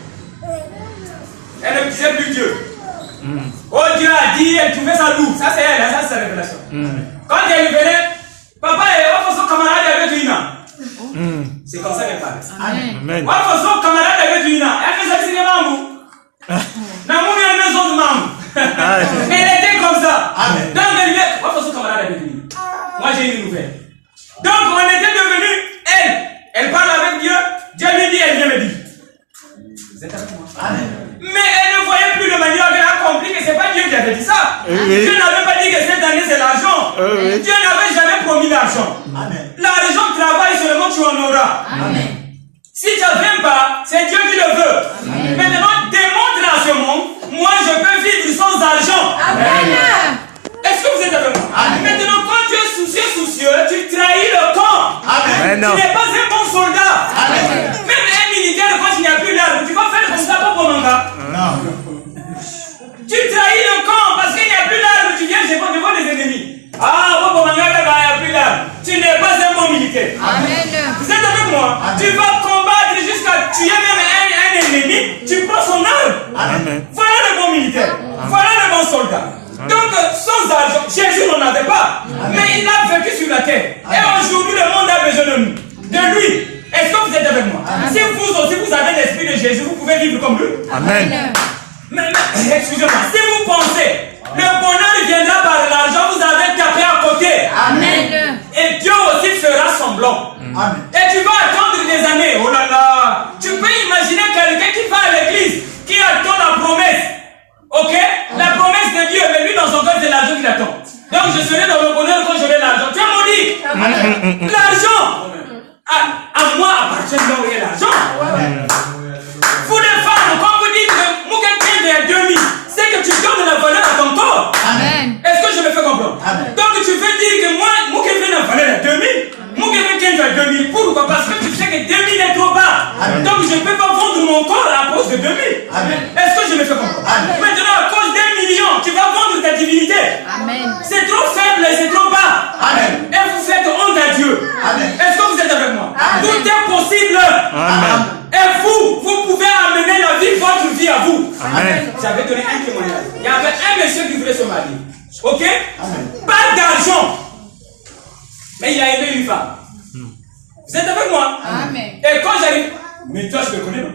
elle ne disait plus Dieu. Oh, Dieu a dit, elle trouvait ça doux. Ça c'est elle, ça c'est sa révélation. Quand elle venait, papa est son camarade avec Lina. C'est comme ça qu'elle parle. Amen. Amen. Son camarade avec Lina. Elle faisait le cinéma. Namoumi a une maison de maman. Elle était comme ça. Donc elle est. Son camarade avec Lina. Moi j'ai une nouvelle. Donc on était devenus elle parle avec Dieu. Dieu lui dit, elle vient me dire. Vous êtes avec moi? Mais elle ne voyait plus le manioc. Elle a compris que c'est pas Dieu qui avait dit ça. Dieu n'avait pas dit que cette année c'est l'argent. Dieu n'avait jamais promis l'argent. L'argent travaille seulement, tu en auras. Si tu n'en viens pas, c'est Dieu qui le veut. Maintenant, démontre à ce monde, moi je peux vivre sans argent. Est-ce que vous êtes avec moi? Maintenant, quand tu es soucieux, tu trahis le camp. Tu n'es pas un bon soldat. Même un militaire, quand il n'y a plus d'armes, tu vas faire comme ça pour Pomanga. Tu trahis le camp parce qu'il n'y a plus d'armes, tu viens devant les ennemis. Ah, Pomanga, il n'y a plus d'armes. Tu n'es pas un bon militaire. Vous êtes avec moi? Tu vas combattre jusqu'à tuer même un ennemi, tu prends son arme. Voilà le bon militaire. Voilà le bon soldat. Donc, sans argent, Jésus n'en avait pas. Mais il a vécu sur la terre. Et aujourd'hui, le monde a besoin de nous. De lui. Est-ce que vous êtes avec moi? Si vous aussi, vous avez l'esprit de Jésus, vous pouvez vivre comme lui. Amen. Mais excusez-moi, si vous pensez le bonheur viendra par l'argent, vous avez tapé à côté. Amen. Et Dieu aussi fera semblant. Et tu vas attendre des années. Oh là là. Tu peux imaginer quelqu'un qui va à l'église, qui attend la promesse. Ok? La promesse de Dieu, mais lui dans son cœur, c'est l'argent qu'il attend. Donc je serai dans le bonheur quand j'aurai l'argent. Tu as maudit. L'argent. À moi appartient là où il y a l'argent. Vous les femmes, quand vous dites que mon quelqu'un est 2000, c'est que tu donnes la valeur à ton corps. Est-ce que je me fais comprendre? Donc tu veux dire que moi quelqu'un a valeur à 2000, mon quelqu'un a 2000. Pourquoi? Parce que tu sais que 2000 est trop bas. Donc je ne peux pas vendre mon corps à cause de 2000. Est-ce que je me fais comprendre? Maintenant, à cause d'1 million, tu vas vendre ta divinité. C'est trop faible et c'est trop bas. Et vous faites honte à Dieu. Est-ce que vous êtes avec moi? Tout est possible. Et vous pouvez amener la vie, votre vie à vous. J'avais donné un témoignage. Il y avait un monsieur qui voulait se marier. Ok? Pas d'argent. Mais il a aimé une femme. Vous êtes avec moi? Et quand j'arrive, mais toi je le connais, non?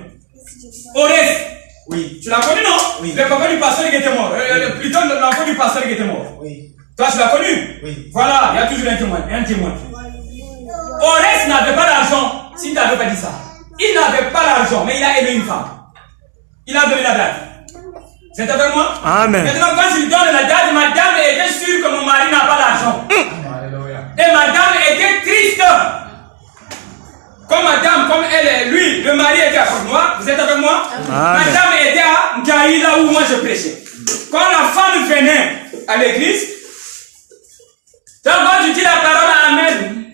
Oreste. Oui. Tu l'as connu, non? Oui. Le papa du pasteur qui était mort. Plutôt l'enfant du pasteur qui était mort. Oui. Toi tu l'as connu? Oui. Voilà, il y a toujours un témoin. Oreste n'avait pas d'argent s'il n'avait pas dit ça. Il n'avait pas d'argent, mais il a aimé une femme. Il a donné la date. C'est avec moi? Amen. Maintenant, quand il donne la date, madame était sûre que mon mari n'a pas d'argent. Et madame était triste. Comme madame, comme elle, lui, le mari était à moi. Vous êtes avec moi? Madame était à Ngaï, là où moi je prêchais. Quand la femme venait à l'église, donc quand tu dis la parole Amen,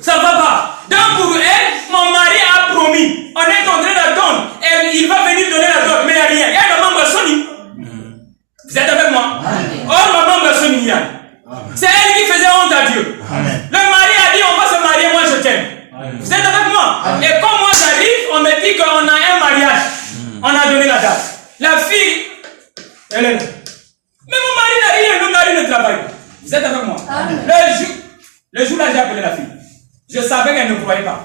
ça va pas. Donc pour elle, mon mari a promis. On Et quand moi j'arrive, on me dit qu'on a un mariage. On a donné la date. La fille, elle est là. Mais mon mari ne travaille pas. Vous êtes avec moi? Le jour là, j'ai appelé la fille. Je savais qu'elle ne croyait pas.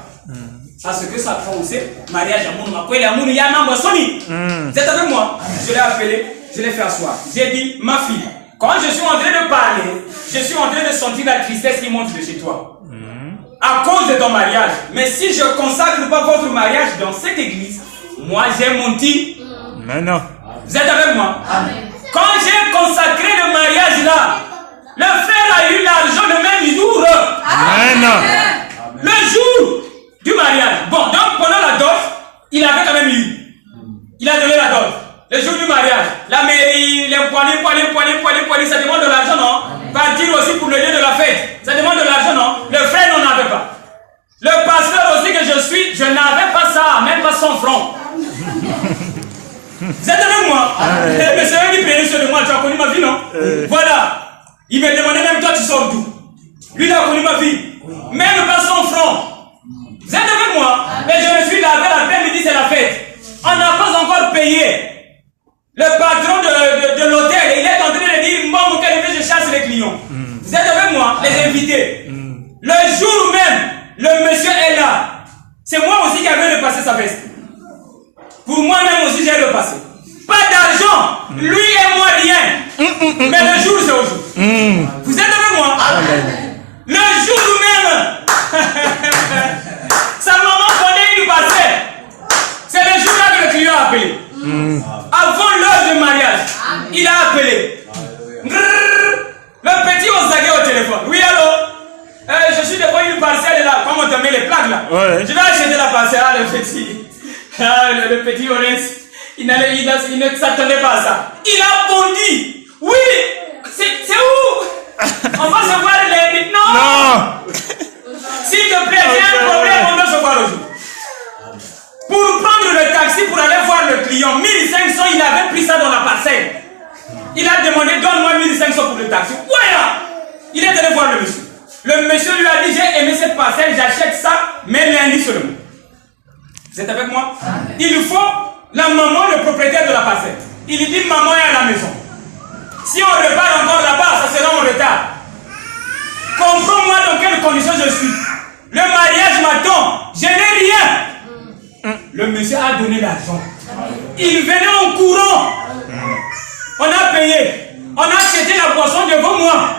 Parce que ça prend aussi mariage à mon mari. Il y a un membre Sony. Vous êtes avec moi? Je l'ai appelé, je l'ai fait asseoir. J'ai dit, ma fille, quand je suis en train de parler, je suis en train de sentir la tristesse qui monte de chez toi. À cause de ton mariage. Mais si je ne consacre pas votre mariage dans cette église, moi j'ai menti. Mais non. Vous êtes avec moi? Amen. Quand j'ai consacré le mariage là, le frère a eu l'argent le même jour. Amen. Le jour du mariage. Bon, donc pendant la dot, il avait quand même eu. Il a donné la dot. Le jour du mariage, la mairie, les poignées, ça demande de l'argent, non? Partir aussi pour le lieu de la fête, ça demande de l'argent, non? Le frère n'en avait pas. Le pasteur aussi que je suis, je n'avais pas ça, même pas 100 francs. Vous êtes avec moi? Mais c'est eux qui prenaient sur de moi, tu as connu ma vie, non? Voilà. Il me demandait même toi, tu sors d'où? Lui, il a connu ma vie. Même pas 100 francs. Vous êtes avec moi? Mais je me suis lavé l'après-midi, c'est la fête. On n'a pas encore payé. Le patron de l'hôtel, il est en train de dire, moi, mon calme, je chasse les clients. Vous êtes avec moi? Les invités. Le jour même, le monsieur est là. C'est moi aussi qui avais repassé sa veste. Pour moi-même aussi, j'ai repassé. Pas d'argent. Lui et moi, rien. Mais le jour, c'est aujourd'hui. Vous êtes avec moi? Le jour même, sa maman connaît une passée. C'est le jour là que le client a appelé. Avant l'heure du mariage, il a appelé. Le petit Osagé au téléphone. Oui, allô? Je suis devant une parcelle là. Comment on te met les plaques là? Je vais acheter la parcelle. Ah, le petit. Ah, le petit Orenz. Il ne s'attendait pas à ça. Il a bondi. Oui, c'est où? On va se voir les... Non. S'il te plaît, j'ai un problème, on doit se voir aujourd'hui. Pour prendre le taxi pour aller voir le client, 1500, il avait pris ça dans la parcelle. Il a demandé, donne-moi 1500 pour le taxi. Voilà. Il est allé voir le monsieur. Le monsieur lui a dit, j'ai aimé cette parcelle, j'achète ça, mais lundi seulement. Vous êtes avec moi? Il faut la maman, le propriétaire de la parcelle. Il lui dit, maman est à la maison. Si on repart encore là-bas, ça sera en retard. Comprends-moi dans quelles conditions je suis. Le mariage m'attend. Je n'ai rien. Le monsieur a donné l'argent. Il venait en courant. On a payé. On a acheté la boisson devant moi.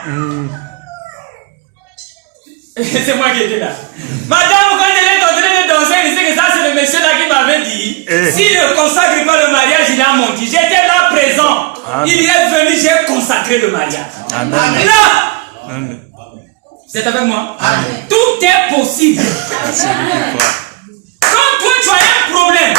C'est moi qui étais là. Madame, quand elle est en train de danser, il sait que ça, c'est le monsieur là qui m'avait dit. S'il ne consacre pas le mariage, il a menti. J'étais là présent. Amen. Il est venu, j'ai consacré le mariage. Amen. Là. Amen. Vous êtes avec moi? Amen. Tout est possible. Quand toi tu as un problème,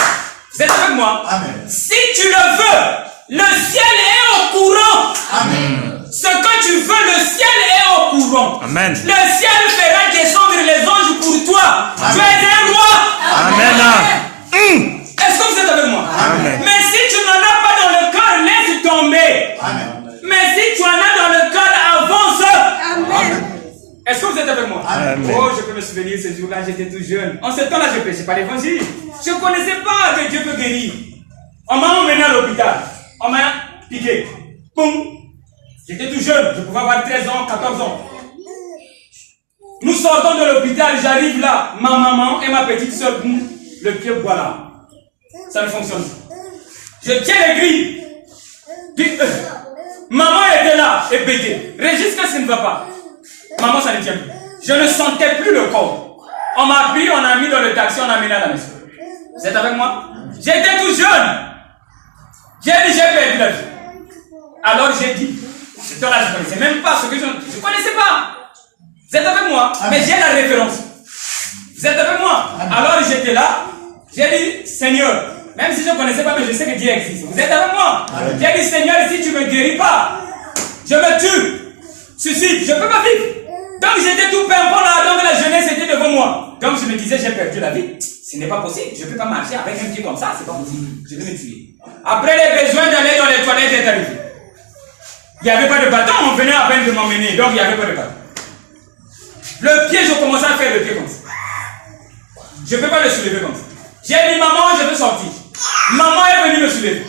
vous êtes avec moi? Amen. Si tu le veux, le ciel est au courant. Amen. Ce que tu veux, le ciel est au courant. Amen. Le ciel fera descendre les anges pour toi. Amen. Tu es un roi. Amen. Est-ce que vous êtes avec moi? Amen. Mais si tu n'en as pas dans le cœur, laisse tomber. Amen. Mais si tu en as dans le cœur, avance. Amen. Est-ce que vous êtes avec moi? Amen. Oh, je peux me souvenir ce jour-là, j'étais tout jeune. En ce temps-là, je ne prêchais pas l'évangile. Je ne connaissais pas que Dieu peut guérir. On m'a emmené à l'hôpital. On m'a piqué. Boum. J'étais tout jeune. Je pouvais avoir 13 ans, 14 ans. Nous sortons de l'hôpital. J'arrive là. Ma maman et ma petite soeur, le pied, voilà. Ça ne fonctionne pas. Je tiens les grilles. Maman était là et bêtée. Régis, qu'est-ce qui ne va pas? Maman, ça ne tient plus. Je ne sentais plus le corps. On m'a pris, on a mis dans le taxi, on a amené à la maison. Vous êtes avec moi? J'étais tout jeune. J'ai dit, j'ai perdu la vie. Alors j'ai dit, ce temps-là, je ne connaissais même pas ce que je ne connaissais pas. Vous êtes avec moi? Mais j'ai la référence. Vous êtes avec moi? Alors j'étais là. J'ai dit, Seigneur, même si je ne connaissais pas, mais je sais que Dieu existe. Vous êtes avec moi? J'ai dit, Seigneur, si tu ne me guéris pas, je me tue. Suicide, je ne peux pas vivre. Donc j'étais tout pimpant là, donc la jeunesse était devant moi. Donc je me disais, j'ai perdu la vie. Ce n'est pas possible. Je ne peux pas marcher avec un pied comme ça, c'est pas possible. Je vais me tuer. Après les besoins d'aller dans les toilettes est arrivé. Il n'y avait pas de bâton, on venait à peine de m'emmener, donc il n'y avait pas de bâton. Le pied, je commençais à faire le pied comme ça. Je ne peux pas le soulever comme ça. J'ai dit, maman, je veux sortir. Maman est venue me soulever.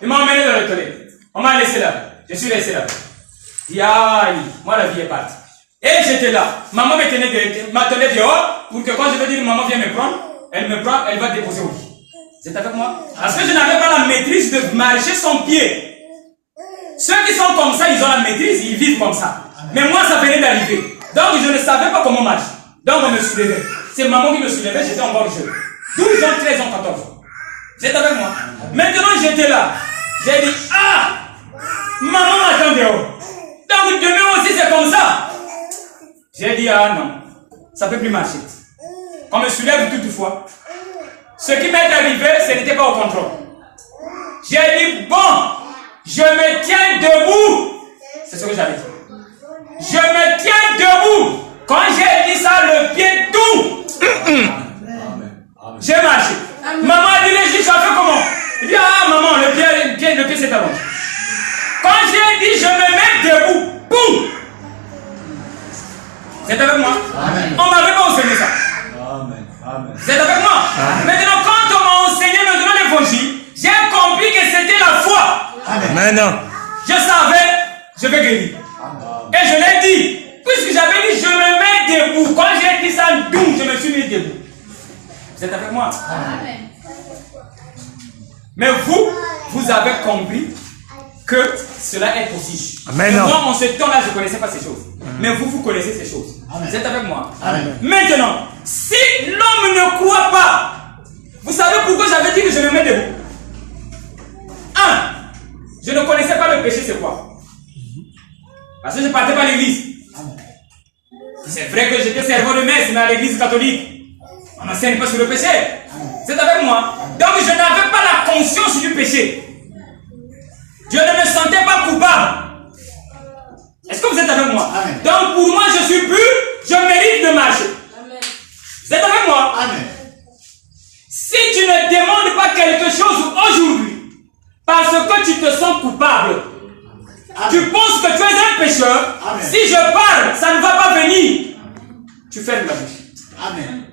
Il m'a emmené dans le toilette. On m'a laissé là. Je suis resté là. Aïe, moi la vie est partie. Et j'étais là. Maman m'attendait dehors pour que quand je vais dire maman viens me prendre, elle me prend, elle va déposer au lit. Vous êtes avec moi? Parce que je n'avais pas la maîtrise de marcher sans pied. Ceux qui sont comme ça, ils ont la maîtrise, ils vivent comme ça. Mais moi, ça venait d'arriver. Donc, je ne savais pas comment marcher. Donc, on me soulevait. C'est maman qui me soulevait, j'étais encore jeune. 12 ans, 13 ans, 14 ans. Vous êtes avec moi? Maintenant, j'étais là. J'ai dit, ah, maman m'attend dehors. Donc, demain aussi, c'est comme ça. J'ai dit, ah non, ça ne peut plus marcher. On me soulève toutefois. Ce qui m'est arrivé, ce n'était pas au contrôle. J'ai dit, bon, je me tiens debout. C'est ce que j'avais dit. Je me tiens debout. Quand j'ai dit ça, le pied tout. J'ai marché. Maman a dit, les juges, ça fait comment? Il dit, ah maman, le pied s'est allongé. Quand j'ai dit, je me mets debout, boum. Vous êtes avec moi? Amen. On ne m'avait pas enseigné ça. Amen. Amen. Vous êtes avec moi? Amen. Maintenant, quand on m'a enseigné maintenant l'évangile, j'ai compris que c'était la foi. Amen. Je savais, je vais guérir. Amen. Et je l'ai dit. Puisque j'avais dit, je me mets debout. Quand j'ai dit ça, doum, je me suis mis debout. Vous êtes avec moi? Amen. Mais vous avez compris que cela est possible. Amen. Moi, en ce temps-là, je ne connaissais pas ces choses. Mais vous connaissez ces choses. Amen. Vous êtes avec moi? Amen. Maintenant, si l'homme ne croit pas, vous savez pourquoi j'avais dit que je me mets debout? 1. Je ne connaissais pas le péché, c'est quoi? Parce que je ne partais pas à l'église. C'est vrai que j'étais serveur de messe, mais à l'église catholique, on n'enseigne pas sur le péché. Vous êtes avec moi? Donc je n'avais pas la conscience du péché. Je ne me sentais pas coupable. Est-ce que vous êtes avec moi? Amen. Donc pour moi, je suis pur, je mérite de marcher. Amen. Vous êtes avec moi? Amen. Si tu ne demandes pas quelque chose aujourd'hui, parce que tu te sens coupable, amen, tu penses que tu es un pécheur, amen, si je parle, ça ne va pas venir. Tu fermes la bouche. Amen.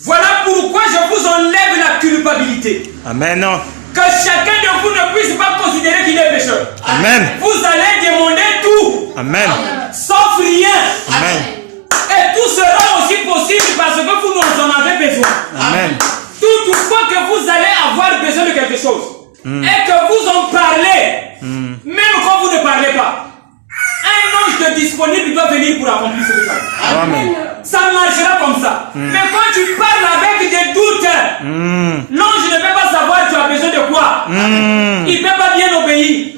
Voilà pourquoi je vous enlève la culpabilité. Amen. Que chacun de vous ne puisse pas considérer qu'il est pécheur. Amen. Vous allez demander tout. Amen. Sauf rien. Amen. Et tout sera aussi possible parce que vous en avez besoin. Amen. Toutefois que vous allez avoir besoin de quelque chose. Et que vous en parlez. Même quand vous ne parlez pas. Un ange de disponible doit venir pour accomplir ce que ça. Amen. Ça marchera comme ça. Mais quand tu parles avec des doutes, l'ange ne peut pas savoir tu as besoin de quoi. Il ne peut pas bien obéir.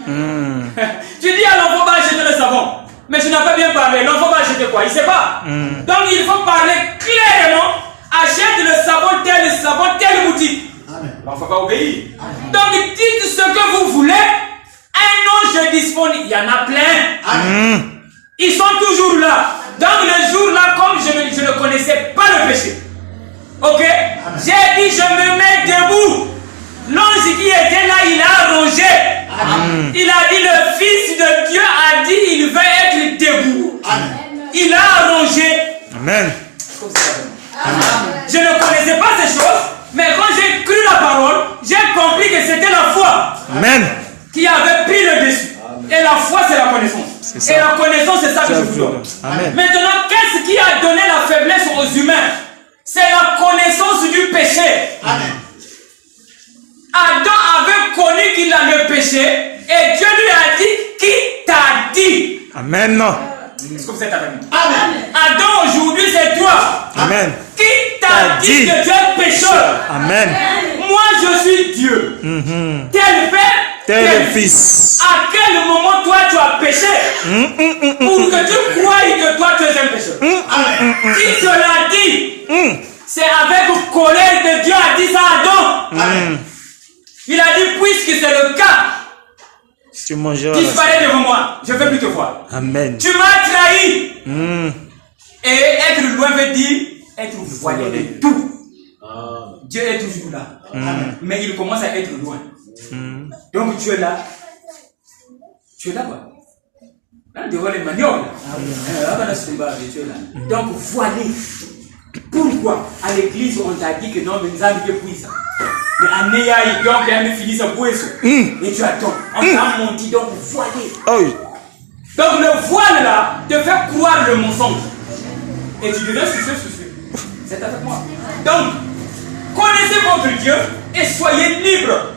Tu dis à l'enfant va acheter le savon. Mais tu n'as pas bien parlé. L'enfant va acheter quoi? Il ne sait pas. Donc il faut parler clairement. Achète le savon, telle boutique. L'enfant va obéir. Donc dites ce que vous voulez. Un ange disponible. Il y en a plein. Ils sont toujours là. Donc le jour-là, comme je ne connaissais pas le péché, ok, j'ai dit je me mets debout. L'ange qui était là, il a rongé. Il a dit le Fils de Dieu a dit il veut être debout. Il a rongé. Amen. Je ne connaissais pas ces choses, mais quand j'ai cru la parole, j'ai compris que c'était la foi. Amen. Qui avait pris le dessus. Et la foi, c'est la connaissance. Et la connaissance, c'est ça que je vous donne. Amen. Maintenant, qu'est-ce qui a donné la faiblesse aux humains? C'est la connaissance du péché. Amen. Adam avait connu qu'il avait péché et Dieu lui a dit, qui t'a dit? Amen. Est-ce que vous êtes avec moi? Amen. Adam, aujourd'hui, c'est toi. Amen. Qui t'a dit que tu es pécheur? Amen. Moi, je suis Dieu. Tel Père, tel Fils. À quel moment, toi, tu as péché pour que tu croies que toi, tu es un pécheur? Amen. Qui te l'a dit? C'est avec colère que Dieu a dit ça à Adam. Amen. Il a dit, puisque c'est le cas, tu disparais devant moi, je ne veux plus te voir. Amen. Tu m'as trahi. Et être loin veut dire être voilé de tout. Dieu est toujours là. Mais il commence à être loin. Donc tu es là. Tu es là quoi? Là, devant les maniobles. Tu es là. Donc voilé. Pour pourquoi à l'église on t'a dit que non, mais nous avons que puis ça. Mais en ayant donc il y a une fille ça pour ça. Et tu attends. On t'a menti donc voilé. Oh. Donc le voile là te fait croire le mensonge. Et tu deviens soucieux. C'est avec moi. Donc, connaissez votre Dieu et soyez libres.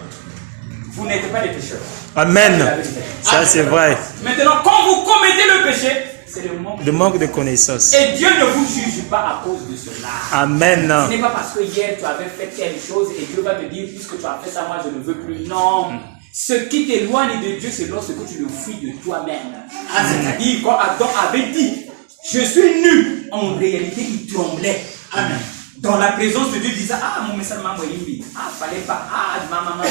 Vous n'êtes pas des pécheurs. Amen. Ça c'est vrai. Maintenant, quand vous commettez le péché, c'est le manque de connaissance. Et Dieu ne vous juge pas à cause de cela. Amen. Ce n'est pas parce que hier tu avais fait quelque chose et Dieu va te dire, puisque tu as fait ça, moi je ne veux plus. Non. Ce qui t'éloigne de Dieu, c'est lorsque tu le fuis de toi-même. C'est-à-dire, quand Adam avait dit, je suis nu, en réalité il tremblait. Amen. Dans la présence de Dieu, il disait, ah, mon message m'a envoyé, ah, fallait pas, ah, maman.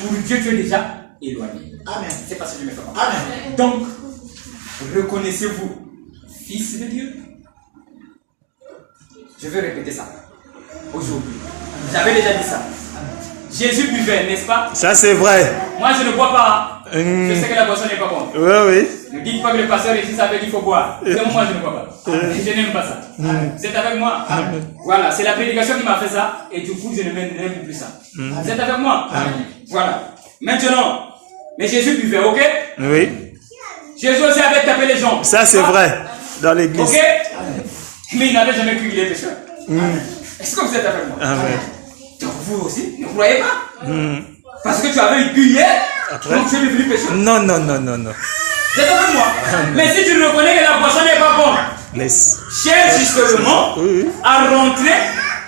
Pour Dieu, tu es déjà éloigné. Amen. C'est parce que je me fais pas. Amen. Donc, reconnaissez-vous fils de Dieu? Je vais répéter ça aujourd'hui. J'avais déjà dit ça. Jésus buvait, n'est-ce pas? Ça c'est vrai. Moi je ne bois pas. Je sais que la boisson n'est pas bonne. Oui. Ne dites pas que le pasteur ici savait qu'il faut boire. Moi je ne bois pas. Je n'aime pas ça. Vous êtes avec moi? Voilà, c'est la prédication qui m'a fait ça. Et du coup je n'aime plus ça. Vous êtes avec moi? Voilà. Maintenant, mais Jésus buvait, ok? Oui. Jésus aussi avait tapé les gens. Ça c'est vrai. Dans l'église. Ok? Mais il n'avait jamais cru qu'il était pécheur. Est-ce que vous êtes avec moi? Amen. Donc vous aussi, ne croyez pas? Parce que tu avais bu hier, donc tu es devenu pécheur. Non. Vous êtes avec moi? Mais si tu reconnais que la boisson n'est pas bonne, cherche justement à rentrer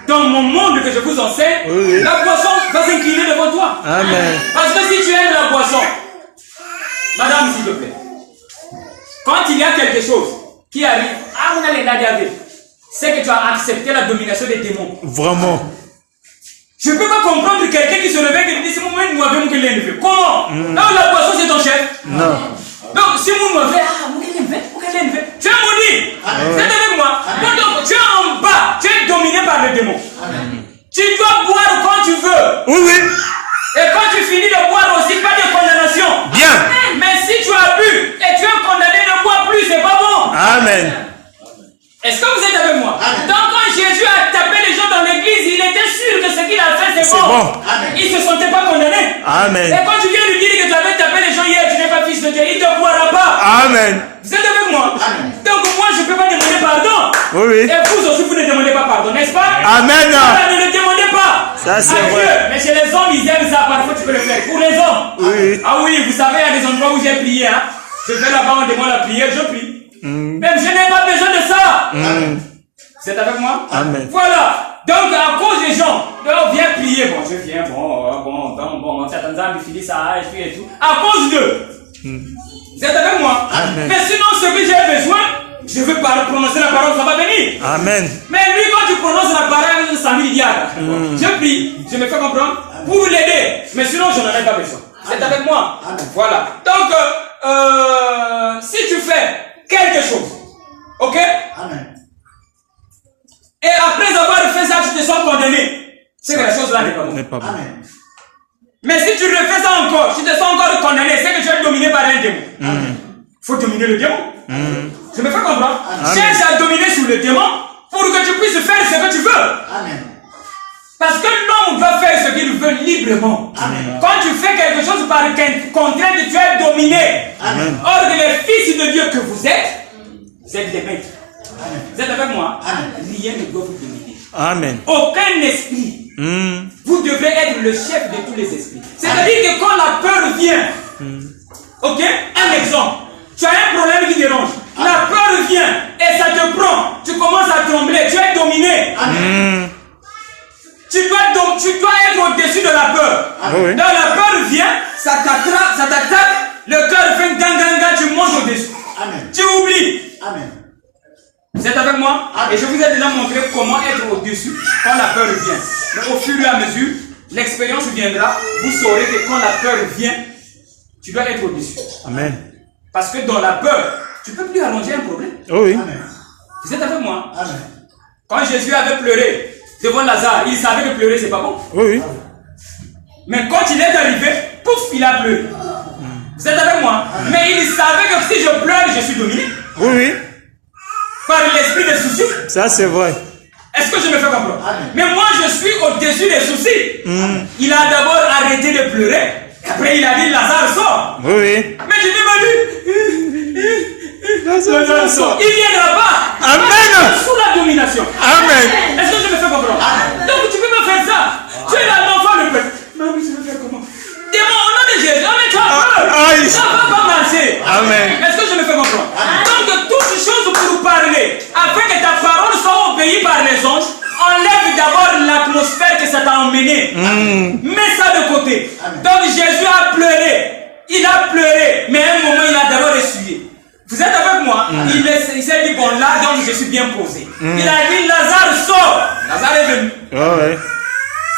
dans mon monde que je vous enseigne. La boisson va s'incliner devant toi. Amen. Parce que si tu aimes la boisson, madame s'il te plaît, quand il y a quelque chose qui arrive, c'est que tu as accepté la domination des démons. Vraiment. Je ne peux pas comprendre quelqu'un qui se réveille et qui dit c'est mon moment nous avons que l'élever. Comment? Non, la boisson c'est ton chef. Non. Donc si vous m'avez, tu es maudit. Vous êtes avec moi? Donc tu es en bas, tu es dominé par le démon. Tu dois boire quand tu veux. Oui. Et quand tu finis de boire aussi, pas de condamnation. Bien. Mais si tu as bu et tu es condamné, ne bois plus, c'est pas bon. Amen. Est-ce que vous êtes avec moi? Amen. Donc quand Jésus a tapé les gens dans l'église, il était sûr que ce qu'il a fait c'est bon. Il ne se sentait pas condamné. Amen. Et quand tu viens lui dire que tu avais tapé les gens hier, tu n'es pas fils de Dieu, il ne te croira pas. Amen. Vous êtes avec moi? Amen. Donc moi je ne peux pas demander pardon. Oui. Et vous aussi vous ne demandez pas pardon, n'est-ce pas? Amen. Voilà, ne le demandez pas. Ça c'est vrai. Mais chez les hommes ils aiment ça, parfois tu peux le faire. Pour les hommes. Oui. Ah oui, vous savez il y a des endroits où j'ai prié. Hein? Je vais là-bas, on demande la prière, je prie. Même je n'ai pas besoin de ça. Vous êtes avec moi? Amen. Voilà. Donc à cause des gens, viens prier. Bon, je viens, bon, Satan me finit ça, et tout. À cause d'eux. Vous êtes avec moi? Amen. Mais sinon, ce que j'ai besoin, je veux pas prononcer la parole, ça va venir. Amen. Mais lui, quand tu prononces la parole, ça me dit, je prie, je me fais comprendre pour l'aider. Mais sinon, je n'en ai pas besoin. Vous êtes avec moi? Amen. Voilà. Donc, si tu fais quelque chose, ok? Amen. Et après avoir fait ça, tu te sens condamné. C'est que la chose là n'est pas bonne. Amen. Mais si tu refais ça encore, tu te sens encore condamné, c'est que tu es dominé par un démon. Il faut dominer le démon. Je me fais comprendre. Cherche à dominer sur le démon pour que tu puisses faire ce que tu veux. Amen. Parce que l'homme va faire ce qu'il veut librement. Amen. Quand tu fais quelque chose par contrainte, tu es dominé. Amen. Or, les fils de Dieu que vous êtes des maîtres. Amen. Vous êtes avec moi? Amen. Rien ne doit vous dominer. Amen. Aucun esprit. Vous devez être le chef de tous les esprits. C'est-à-dire que quand la peur vient, ok? Un exemple. Tu as un problème qui dérange. La peur vient et ça te prend. Tu commences à trembler. Tu es dominé. Amen. Tu dois être au-dessus de la peur. Amen. Donc la peur vient, ça t'attaque, le cœur fait ganga, tu montes au-dessus. Amen. Tu oublies. Amen. Vous êtes avec moi? Amen. Et je vous ai déjà montré comment être au-dessus quand la peur vient. Mais au fur et à mesure, l'expérience viendra, vous saurez que quand la peur vient, tu dois être au-dessus. Amen. Parce que dans la peur, tu ne peux plus allonger un problème. Oh oui. Amen. Vous êtes avec moi? Amen. Quand Jésus avait pleuré devant Lazare, il savait que pleurer c'est pas bon. Oui. Mais quand il est arrivé, pouf, il a pleuré. Vous êtes avec moi? Amen. Mais il savait que si je pleure, je suis dominé. Oui. Par l'esprit de souci. Ça c'est vrai. Est-ce que je me fais comprendre? Amen. Mais moi, je suis au-dessus des soucis. Il a d'abord arrêté de pleurer. Après, il a dit, Lazare sort. Oui, oui. Mais je dis, Lazare sort. Il ne viendra pas. Amen. Sous la domination. Amen. Est-ce que je me fais comprendre? Donc, tu peux pas faire ça. Tu es là, l'enfant de peuple. Non, mais je vais faire comment? Démon, au nom de Jésus. Ah, mais tu as peur. Aïe. Ça va pas marcher. Amen. Est-ce que je me fais comprendre? Donc, toutes choses pour parler, afin que ta parole soit obéie par les anges, enlève d'abord l'atmosphère que ça t'a emmené. Mets ça de côté. Donc, Jésus a pleuré. Il a pleuré. Mais à un moment, il a d'abord essuyé. Vous êtes avec moi? Il s'est dit, bon, là, donc, je suis bien posé. Il a dit, Lazare sort. Lazare est venu. Oh, oui.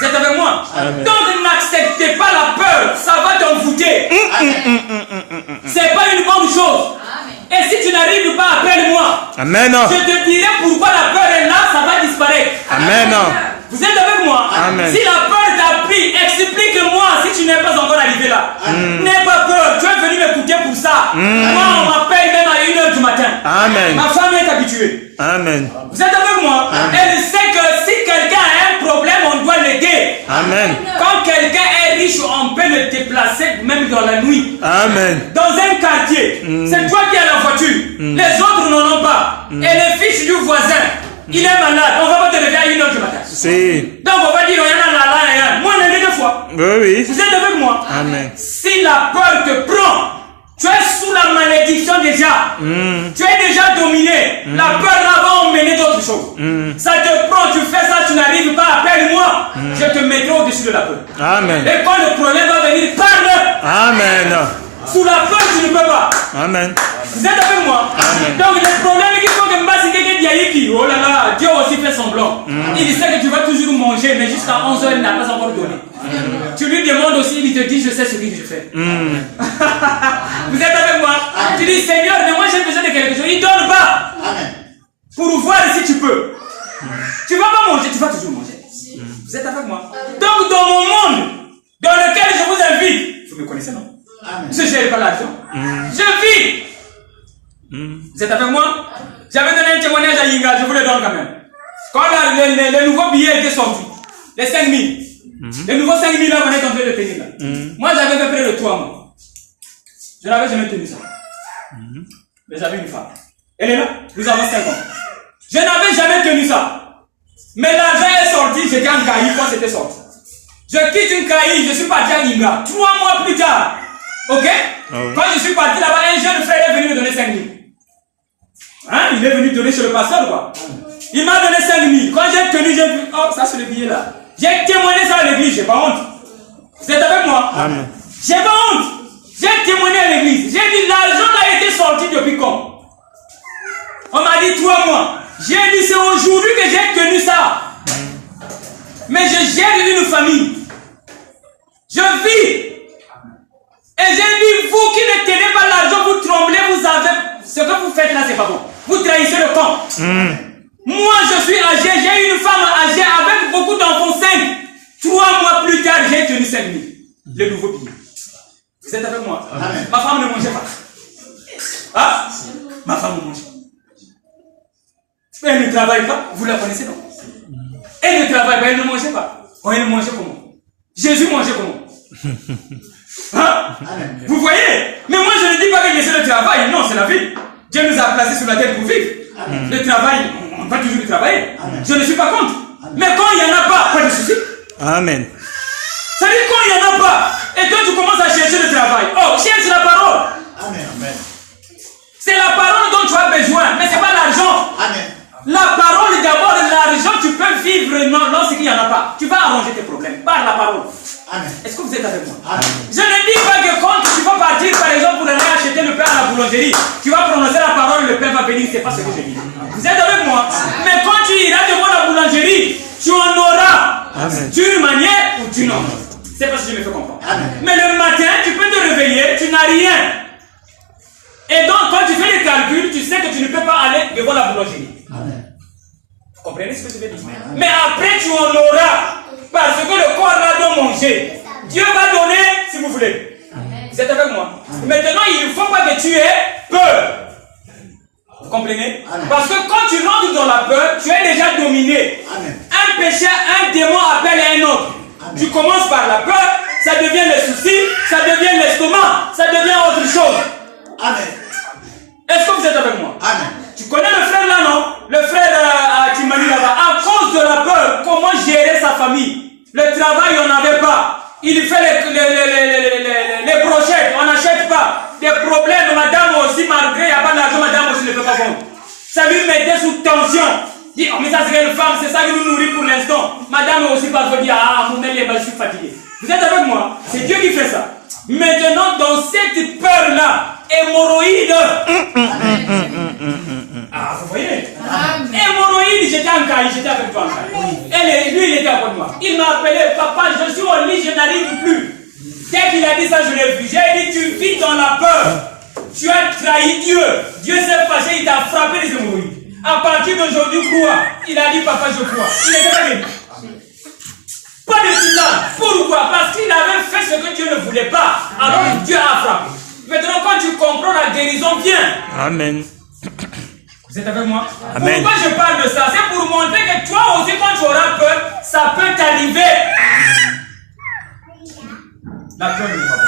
Vous êtes avec moi? Donc n'acceptez pas la peur, ça va t'envoûter. C'est pas une bonne chose. Et si tu n'arrives pas, appelle-moi. Amen. Je te dirai pourquoi la peur est là, ça va disparaître. Amen. Vous êtes avec moi? Amen. Si la peur t'a pris, explique-moi si tu n'es pas encore arrivé là. N'aie pas peur, tu es venu m'écouter pour ça. Moi, on m'appelle même à 1h du matin. Amen. Ma femme est habituée. Amen. Vous êtes avec moi? Elle sait que si quelqu'un a un problème, on doit l'aider. Amen. Quand quelqu'un est riche, on peut le déplacer même dans la nuit. Amen. Dans un quartier, c'est toi qui as la voiture. Les autres n'en ont pas. Et les fiches du voisin, il est malade. On va pas te lever à 1h du matin. Si. Donc on va dire, il y en a là. Moi, on est deux fois. Oui, oui. Vous êtes avec moi? Amen. Si la peur te prend, tu es sous la malédiction déjà. Tu es déjà dominé. La peur là va emmener d'autres choses. Ça te prend, tu fais ça, tu n'arrives pas, appelle-moi. Je te mettrai au-dessus de la peur. Amen. Et quand le problème va venir, parle. Amen. Sous la peur, tu ne peux pas. Amen. Vous êtes avec moi? Amen. Donc les problèmes qui font que Mbasi Keke Diaïki, oh là là, Dieu aussi fait semblant. Il sait que tu vas toujours manger, mais jusqu'à 11h, il n'a pas encore donné. Tu lui demandes aussi, il te dit, je sais ce que je fais. Vous êtes avec moi? Tu dis, Seigneur, mais moi j'ai besoin de quelque chose. Il ne donne pas. Pour voir si tu peux. Tu ne vas pas manger, tu vas toujours manger. Vous êtes avec moi? Donc dans mon monde, dans lequel je vous invite, vous me connaissez, non? Je ne gère pas l'argent. Je vis. Vous êtes avec moi? J'avais donné un témoignage à Yinga, je vous le donne quand même. Quand le nouveau billet était sorti, les 5 000, les nouveaux 5 000 là, on est en train de tenir là. Moi, j'avais fait près de 3 mois. Je n'avais jamais tenu ça. Mais j'avais une femme. Elle est là, nous avons 5 ans. Je n'avais jamais tenu ça. Mais l'argent est sorti, j'étais en Caï quand c'était sorti. Je quitte une Caï, je suis parti à Yinga. 3 mois plus tard. Ok? Quand je suis parti là-bas, un jeune frère est venu me donner 5 000. Hein? Il est venu donner chez le pasteur, quoi. Il m'a donné 5 000. Quand j'ai tenu, j'ai vu, oh, ça c'est le billet là. J'ai témoigné ça à l'église, j'ai pas honte. Vous êtes avec moi? Amen. J'ai pas honte. J'ai témoigné à l'église. J'ai dit, l'argent a été sorti depuis quand? On m'a dit 3 mois. J'ai dit, c'est aujourd'hui que j'ai tenu ça. Mais je gère une famille. Je vis. Et j'ai dit, vous qui ne tenez pas l'argent, vous tremblez, vous avez... Ce que vous faites là, c'est pas bon. Vous trahissez le camp. Moi, je suis âgé, j'ai une femme âgée avec beaucoup d'enfants, 5. 3 mois plus tard, j'ai tenu 5 000. Le nouveau billet. Vous êtes avec moi? Amen. Ma femme ne mangeait pas. Ah? Ma femme ne mangeait pas. Elle ne travaille pas. Vous la connaissez, non? Elle ne travaille pas, elle ne mangeait pas. Oh, elle mangeait comment? Jésus mangeait comment? Hein? Vous voyez? Mais moi je ne dis pas que c'est le travail, non, c'est la vie. Dieu nous a placés sur la terre pour vivre. Le travail, on va toujours travailler. Je ne suis pas contre. Mais quand il n'y en a pas, pas de souci. Amen. Ça dit quand il n'y en a pas, et toi tu commences à chercher le travail. Oh, cherche la parole. C'est la parole dont tu as besoin, mais ce n'est pas l'argent. La parole d'abord, l'argent, tu peux vivre lorsqu'il n'y en a pas. Tu vas arranger tes problèmes par la parole. Est-ce que vous êtes avec moi? Je ne dis pas que quand tu vas partir par exemple pour aller acheter le pain à la boulangerie, tu vas prononcer la parole, le pain va venir, c'est pas ce que je dis. Vous êtes avec moi? Mais quand tu iras devant la boulangerie, tu en auras d'une manière ou d'une autre. C'est pas ce que je me fais comprendre. Mais le matin, tu peux te réveiller, tu n'as rien. Et donc quand tu fais les calculs, tu sais que tu ne peux pas aller devant la boulangerie. Vous comprenez ce que je veux dire? Mais après tu en auras. Parce que le corps là doit manger. Dieu va donner si vous voulez. Vous êtes avec moi? Maintenant, il ne faut pas que tu aies peur. Vous comprenez? Amen. Parce que quand tu rentres dans la peur, tu es déjà dominé. Amen. Un péché, un démon appelle un autre. Amen. Tu commences par la peur, ça devient les soucis, ça devient l'estomac, ça devient autre chose. Amen. Est-ce que vous êtes avec moi? Amen. Tu connais le frère là, non? Le frère à Timani là-bas. À cause de la peur, comment gérer sa famille? Le travail, on n'avait pas. Il fait les brochettes, on n'achète pas. Des problèmes, madame aussi, malgré il n'y a pas d'argent, madame aussi ne peut pas vendre. Ça lui mettait sous tension. Dit, oh, mais ça c'est une femme, c'est ça qui nous nourrit pour l'instant. Madame aussi parfois dit, ah, mon mère, je suis fatigué. Vous êtes avec moi? C'est Dieu qui fait ça. Maintenant, dans cette peur-là, hémorroïde. Ah, vous voyez? Hémorroïde, j'étais en Caille, j'étais avec toi en Caille. Lui, il était à côté de moi. Il m'a appelé, papa, je suis au lit, je n'arrive plus. Dès qu'il a dit ça, je l'ai vu. J'ai dit, tu vis dans la peur. Tu as trahi Dieu. Dieu s'est fâché, il t'a frappé les hémorroïdes. À partir d'aujourd'hui, crois. Il a dit, papa, je crois. Il est arrivé. Pas de silence. Pourquoi? Parce qu'il avait fait ce que Dieu ne voulait pas. Alors Dieu a frappé. Maintenant, quand tu comprends, la guérison vient. Amen. Vous êtes avec moi? Amen. Pourquoi je parle de ça? C'est pour montrer que toi aussi, quand tu auras peur, ça peut t'arriver. La peur ne va pas.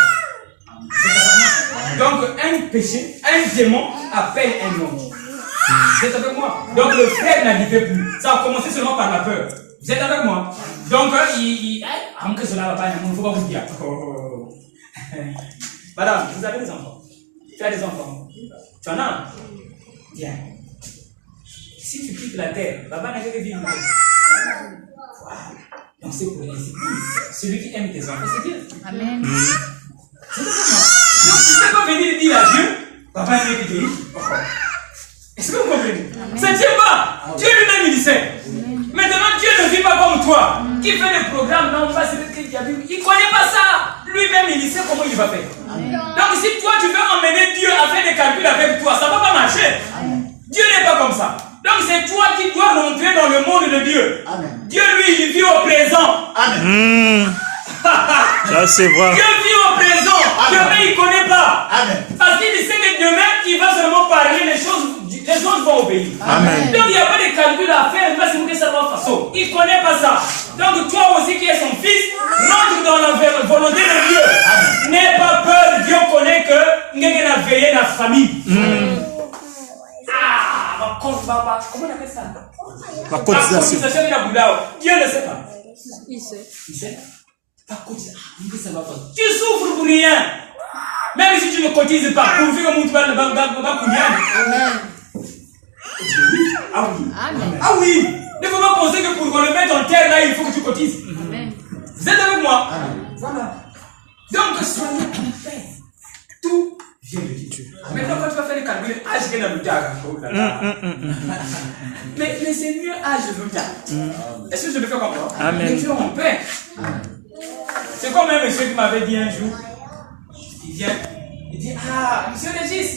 Vous êtes avec moi? Donc, un péché, un démon appelle un homme. Vous êtes avec moi? Donc, le frère n'arrivait plus. Ça a commencé seulement par la peur. Vous êtes avec moi? Donc, que cela va pas, il ne faut pas vous dire. Madame, vous avez des enfants? Tu as des enfants? Tu en as? Bien. Si tu quittes la terre, là-bas n'a que vivre. Voilà. Donc c'est pour les celui qui aime tes enfants, c'est Dieu. Amen. C'est tout ça. Donc tu ne peux pas venir dire à Dieu, papa n'a que vivre. Est-ce que vous comprenez? Ça ne tient pas. Dieu lui-même il dit sait. Maintenant Dieu ne vit pas comme toi, qui fait des programmes dans le passé, il ne connaît pas ça. Lui-même il sait comment il va faire. Donc si toi tu veux emmener Dieu à faire des calculs avec toi, ça ne va pas marcher. Dieu n'est pas comme ça. Donc c'est toi qui dois rentrer dans le monde de Dieu. Amen. Dieu lui il vit au présent. Amen. Ça c'est vrai. Dieu vit au présent. Demain il ne connaît pas. Amen. Parce qu'il sait que demain il va seulement parler, les choses vont obéir. Amen. Donc il n'y a pas de calcul à faire, il va se montrer sa façon. Il ne connaît pas ça. Donc toi aussi qui es son fils, rentre dans la volonté de Dieu. N'aie pas peur, Dieu connaît que nous avons veillé dans la famille. Comment on appelle ça? La cotisation. Dieu ne sait pas. Il sait. Il sait. Ta cotisation. Tu souffres pour rien. Même si tu ne cotises pas, pourvu que mon toit ne va pas couler. Amen. Ah oui. Amen. Ah oui. Ne faut pas penser que pour le mettre en terre là, il faut que tu cotises. Amen. Vous êtes avec moi? Amen. Voilà. Donc soyez en paix. Tout vient de Dieu. Maintenant, quand tu vas faire les calculs, je viens de mais c'est mieux je veux. Est-ce que je me fais comprendre? Amen. Mais tu es en paix. C'est comme un monsieur qui m'avait dit un jour, il vient, il dit, monsieur Régis,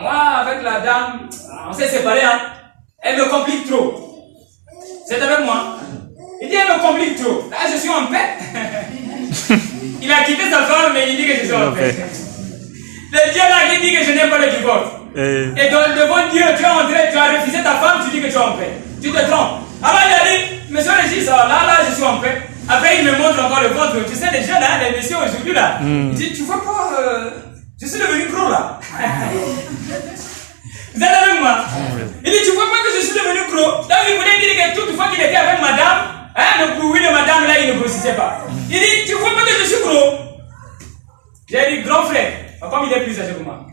moi avec la dame, on s'est séparés, hein. Elle me complique trop. C'est avec moi? Il dit, elle me complique trop. Là, je suis en paix. Il a quitté sa femme, mais il dit que je suis en paix. Le Dieu là qui dit que je n'aime pas le divorce. Et devant Dieu, tu as refusé ta femme, tu dis que tu es en paix. Tu te trompes. Alors il a dit, monsieur Régis, là, je suis en paix. Après, il me montre encore le ventre. Tu sais, les jeunes, les messieurs aujourd'hui là. Il dit, tu vois pas, je suis devenu gros là. Vous êtes avec moi? Il dit, tu vois pas que je suis devenu gros? Donc il voulait dire que toute fois qu'il était avec madame, le bruit de madame là, il ne grossissait pas. Il dit, tu vois pas que je suis gros? J'ai dit, grand frère, comme il est plus âgé que moi.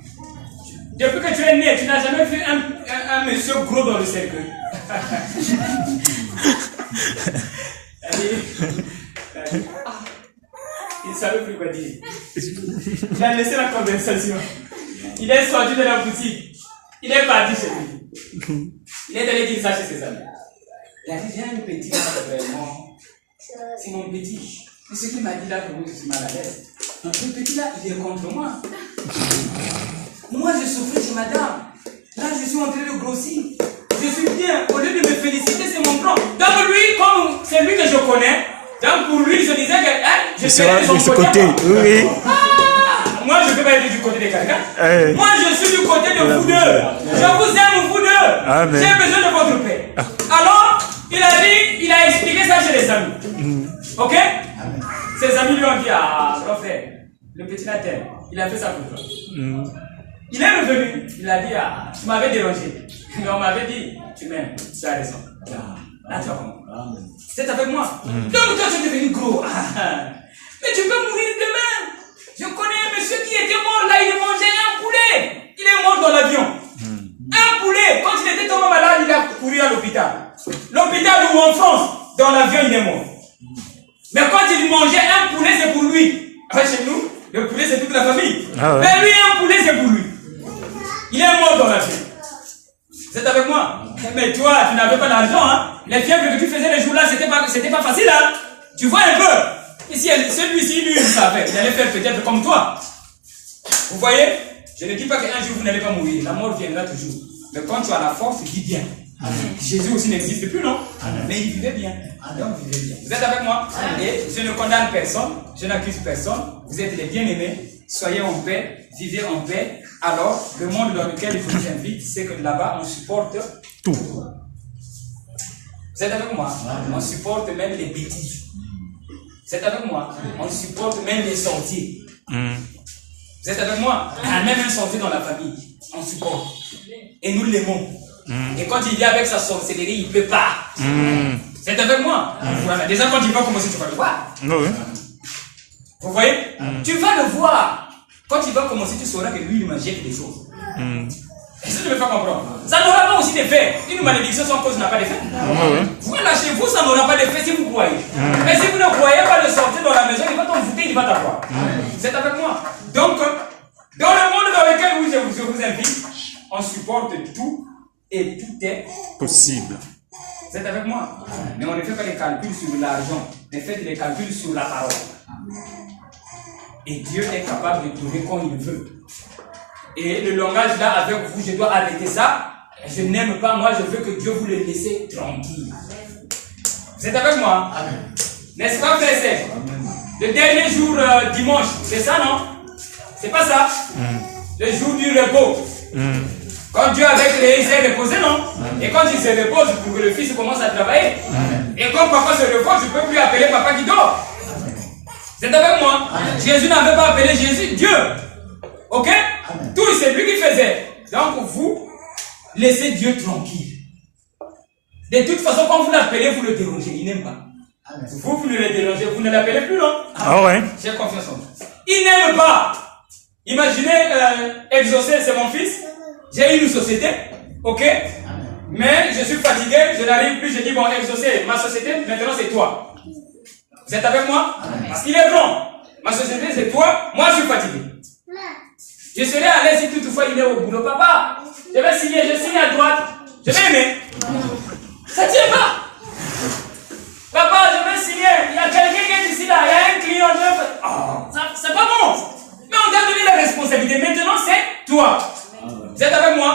Depuis que tu es né, tu n'as jamais vu un monsieur gros dans le cercueil. Il ne savait plus quoi dire. Il a laissé la conversation. Il est sorti de la boutique. Il est parti chez lui. Il est allé dire ça chez ses amis. Il a dit, j'ai un petit là, vraiment. C'est mon petit. Mais ce qu'il m'a dit là, vraiment, je suis mal à l'aise. Le petit là, il est contre moi. Moi, je souffrais chez madame. Là, je suis en train de grossir. Je suis bien. Au lieu de me féliciter, c'est mon plan. Donc, lui, comme c'est lui que je connais, donc pour lui, il se disait que je serais de son côté. Oui. moi je ne peux pas être du côté des quelqu'un. Hey. Moi je suis du côté de vous deux. Je vous aime vous deux. Amen. J'ai besoin de votre paix. Alors, il a expliqué ça chez les amis. Ok? Ses amis lui ont dit, ah, grand frère, le petit Nathan, il a fait ça pour toi. Il est revenu, il a dit, ah, tu m'avais dérangé. Mais on m'avait dit, tu m'aimes, tu as raison. Là, tu vas comment? C'est avec moi. Donc toi, tu es devenu gros. Mais tu peux mourir demain. Je connais un monsieur qui était mort là, il mangeait un poulet. Il est mort dans l'avion. Un poulet. Quand il était tombé malade, il a couru à l'hôpital. L'hôpital ou en France, dans l'avion, il est mort. Mais quand il mangeait un poulet, c'est pour lui. Enfin, chez nous, le poulet, c'est toute la famille. Ah ouais. Mais lui, un poulet, c'est pour lui. Il est mort dans l'avion. C'est avec moi. Mais toi, tu n'avais pas d'argent, hein. Les fièvres que tu faisais les jours-là, c'était pas facile, hein. Tu vois un peu. Ici, celui-ci, lui, il savait. Il allait faire peut-être comme toi. Vous voyez? Je ne dis pas qu'un jour vous n'allez pas mourir. La mort viendra toujours. Mais quand tu as la force, vis bien. Jésus aussi n'existe plus, non? Mais il vivait bien. Donc, vivez bien. Vous êtes avec moi? Et je ne condamne personne. Je n'accuse personne. Vous êtes les bien-aimés. Soyez en paix. Vivez en paix. Alors, le monde dans lequel je vous invite, c'est que là-bas, on supporte tout. Vous êtes avec moi? On supporte même les bêtises. Vous êtes avec moi? On supporte même les sorties. Vous êtes avec moi? Même un sorcier dans la famille, on supporte. Et nous l'aimons. Et quand il vient avec sa sorcellerie, il ne peut pas. Vous êtes avec moi? Voilà. Déjà, quand il va commencer, tu vas le voir. Oui. Vous voyez? Tu vas le voir. Quand il va commencer, tu sauras que lui, il m'injecte des choses. Est-ce que tu me fais comprendre? Ça n'aura pas aussi d'effet. Une malédiction sans cause n'a pas d'effet. Voilà, chez vous, ça n'aura pas d'effet si vous croyez. Mais si vous ne croyez pas le sortir dans la maison, il va t'envoûter, il va t'avoir. Vous êtes avec moi? Donc, dans le monde dans lequel je vous invite, on supporte tout et tout est possible. Vous êtes avec moi? Mais on ne fait pas les calculs sur l'argent, mais faites les calculs sur la parole. Et Dieu est capable de donner quand il veut. Et le langage là avec vous, je dois arrêter ça. Je n'aime pas, moi je veux que Dieu vous le laisse tranquille. Vous êtes avec moi? N'est-ce pas, frère? Le dernier jour dimanche, c'est ça, non? C'est pas ça? Le jour du repos. Quand Dieu avait créé, il s'est reposé, non? Et quand il se repose, pour que le fils commence à travailler. Et quand papa se repose, je ne peux plus appeler papa qui dort. Vous êtes avec moi? Jésus n'avait pas appelé Jésus Dieu. Ok? Tout, c'est lui qui faisait. Donc vous, laissez Dieu tranquille. De toute façon, quand vous l'appelez, vous le dérangez. Il n'aime pas. Vous ne le dérangez, vous ne l'appelez plus, non? Ah ouais. J'ai confiance en vous. Il n'aime pas. Imaginez, Exaucé, c'est mon fils. J'ai une société. Ok? Mais je suis fatigué, je n'arrive plus. Je dis, bon, Exaucé, ma société, maintenant c'est toi. Vous êtes avec moi? Parce qu'il est grand. Ma société, c'est toi. Moi, je suis fatigué. Je serai à l'aise si toutefois il est au boulot. Papa, je vais signer, je signe à droite. Je vais aimer. Ça ne tient pas. Papa, je vais signer. Il y a quelqu'un qui est ici là. Il y a un client. C'est pas bon. Mais on t'a donné la responsabilité. Maintenant, c'est toi. Vous êtes avec moi?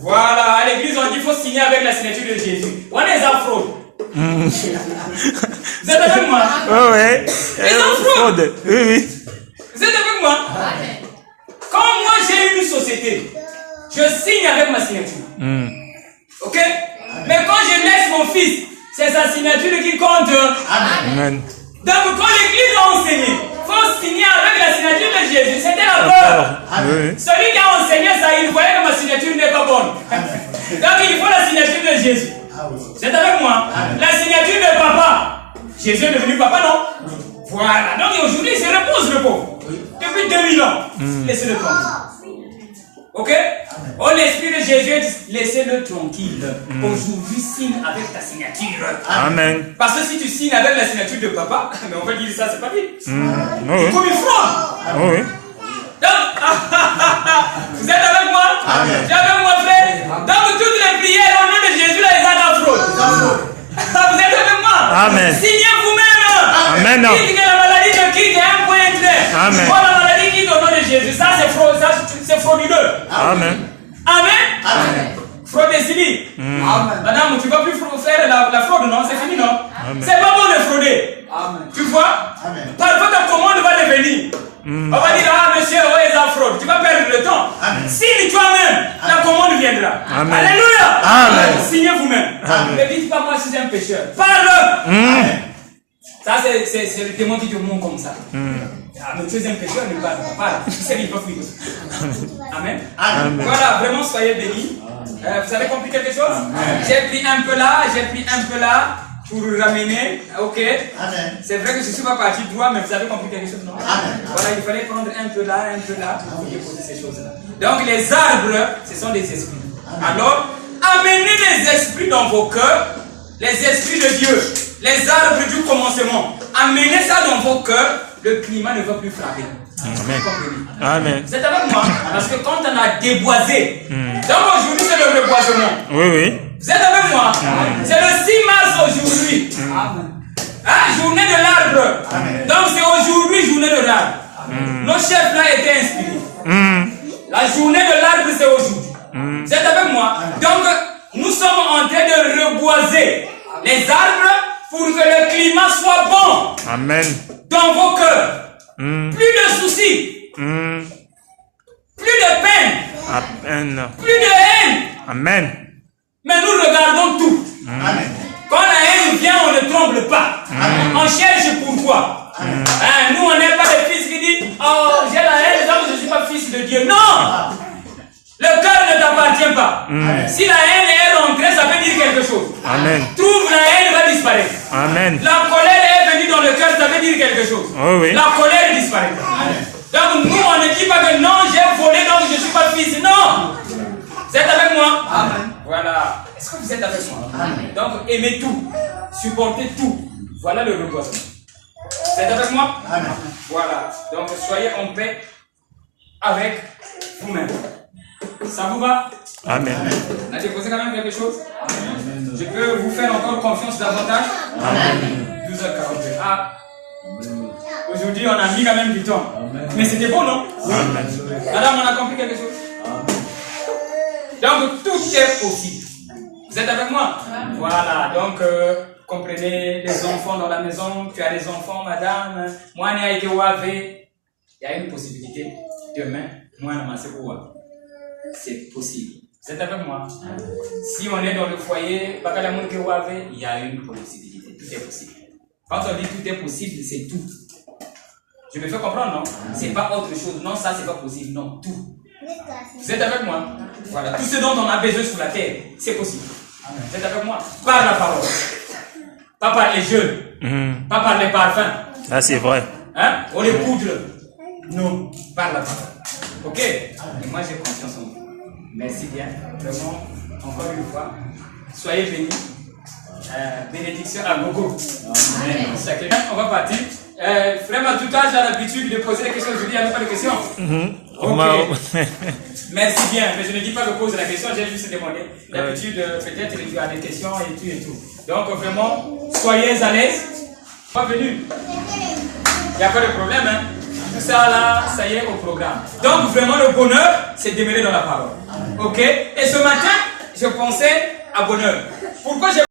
Voilà. À l'église, on dit qu'il faut signer avec la signature de Jésus. On est en fraude. Vous êtes avec moi? Oui. Fraude. Oui. Vous êtes avec moi? Quand moi j'ai une société, je signe avec ma signature. Ok? Mais quand je laisse mon fils, c'est sa signature qui compte. Amen. Donc quand l'église a enseigné, il faut signer avec la signature de Jésus. C'était la peur. Oui. Celui qui a enseigné ça, il voyait que ma signature n'est pas bonne. Donc il faut la signature de Jésus. C'est avec moi? La signature de papa. Jésus est devenu papa, non? Voilà. Donc aujourd'hui, il se repose le pauvre. Depuis 2000 ans. Laissez-le tranquille. Ok? Oh, l'esprit de Jésus, laissez-le tranquille. Aujourd'hui, signe avec ta signature. Amen. Parce que si tu signes avec la signature de papa, mais on va dire ça, c'est pas dit. Oui. Comme une fraude. Oui. Donc, vous êtes avec moi? Amen. Tu es avec moi, frère? Donc, toutes les prières au nom de Jésus, là, ils sont en fraude. Vous êtes avec moi? Amen. Signez vous-même. Amen. Dites que la maladie te quitte, un point clair. Amen. Oh, la maladie quitte au nom de Jésus. Ça, c'est frauduleux. Amen. Amen. Fraude est fini. Madame, tu ne vas plus faire la fraude, non? C'est fini, non? C'est pas bon de frauder. Tu vois? Parfois, ta commande va devenir. On va dire, ah, monsieur, signe toi-même, la commande viendra. Amen. Alléluia. Amen. Signez vous-même. Ne dites pas moi je suis un pécheur. Parle. Ça c'est le démon qui te montre comme ça. Ah, mais tu es un pécheur, ne parle pas. C'est lui qui peut fuir. Amen. Voilà, vraiment soyez bénis. Vous avez compris quelque chose? J'ai pris un peu là, pour ramener. Ok. C'est vrai que je ne suis pas parti droit, mais vous avez compris quelque chose, non? Voilà, il fallait prendre un peu là, pour déposer ces choses-là. Donc les arbres, ce sont des esprits. Alors, amenez les esprits dans vos cœurs, les esprits de Dieu, les arbres du commencement. Amenez ça dans vos cœurs, le climat ne va plus frapper. Amen. Vous êtes avec moi? Parce que quand on a déboisé, donc aujourd'hui c'est le reboisement. Oui, oui. Vous êtes avec moi? C'est le 6 mars aujourd'hui. Journée de l'arbre. Donc c'est aujourd'hui journée de l'arbre. Nos chefs là étaient inspirés. La journée de l'arbre c'est aujourd'hui. Vous êtes avec moi? Donc nous sommes en train de reboiser les arbres pour que le climat soit bon. Amen. Dans vos cœurs. Plus de soucis. Plus de peine. Amen. Plus de haine. Amen. Mais nous regardons tout. Quand la haine vient, on ne tremble pas. On cherche pourquoi. Nous, on n'est pas des fils qui disent oh, j'ai la haine, donc je ne suis pas fils de Dieu. Non! Le cœur ne t'appartient pas. Si la haine est rentrée, ça veut dire quelque chose. Amen. Trouve la haine va disparaître. Amen. La colère est venue dans le cœur, ça veut dire quelque chose. Oh, oui. La colère disparaît. Donc nous, on ne dit pas que non, j'ai volé, donc je ne suis pas fils. Non! Vous êtes avec moi? Amen. Voilà. Est-ce que vous êtes avec moi? Amen. Donc aimez tout. Supportez tout. Voilà le reboisement. Vous êtes avec moi? Amen. Voilà. Donc soyez en paix avec vous-même. Ça vous va? Amen. On a déposé quand même quelque chose? Amen. Je peux vous faire encore confiance davantage? Amen. 12h42. Ah. Aujourd'hui, on a mis quand même du temps. Amen. Mais c'était bon, non? Amen. Madame, on a compris quelque chose? Amen. Donc, tout est possible. Vous êtes avec moi? Amen. Voilà. Donc, comprenez les enfants dans la maison. Tu as des enfants, madame. Moi, on a été ouavé. Il y a une possibilité. Demain, moi, on a massé pour voir. C'est possible. Vous êtes avec moi? Si on est dans le foyer, il y a une possibilité. Tout est possible. Quand on dit tout est possible, c'est tout. Je me fais comprendre, non? C'est pas autre chose. Non, ça, c'est pas possible. Non, tout. Vous êtes avec moi? Voilà. Tout ce dont on a besoin sur la terre, c'est possible. Vous êtes avec moi? Par la parole. Pas par les jeux. Pas par les parfums. Ça, c'est vrai. Hein? On les poudre. Non, par la parole. Ok? Et moi, j'ai confiance en vous. Merci bien. Vraiment, encore une fois, soyez bénis. Bénédiction à gogo. Amen. On va partir. Frère Matouta, j'ai l'habitude de poser des questions. Je dis, il n'y avait pas de questions. Ok. Merci bien. Mais je ne dis pas que je pose la question, j'ai juste demandé. D'habitude, peut-être tu as des questions et tout. Donc, vraiment, soyez à l'aise. Pas venu. Il n'y a pas de problème, hein. Tout ça là, ça y est au programme. Donc vraiment le bonheur, c'est demeurer dans la parole. Ok? Et ce matin, je pensais à bonheur. Pourquoi j'ai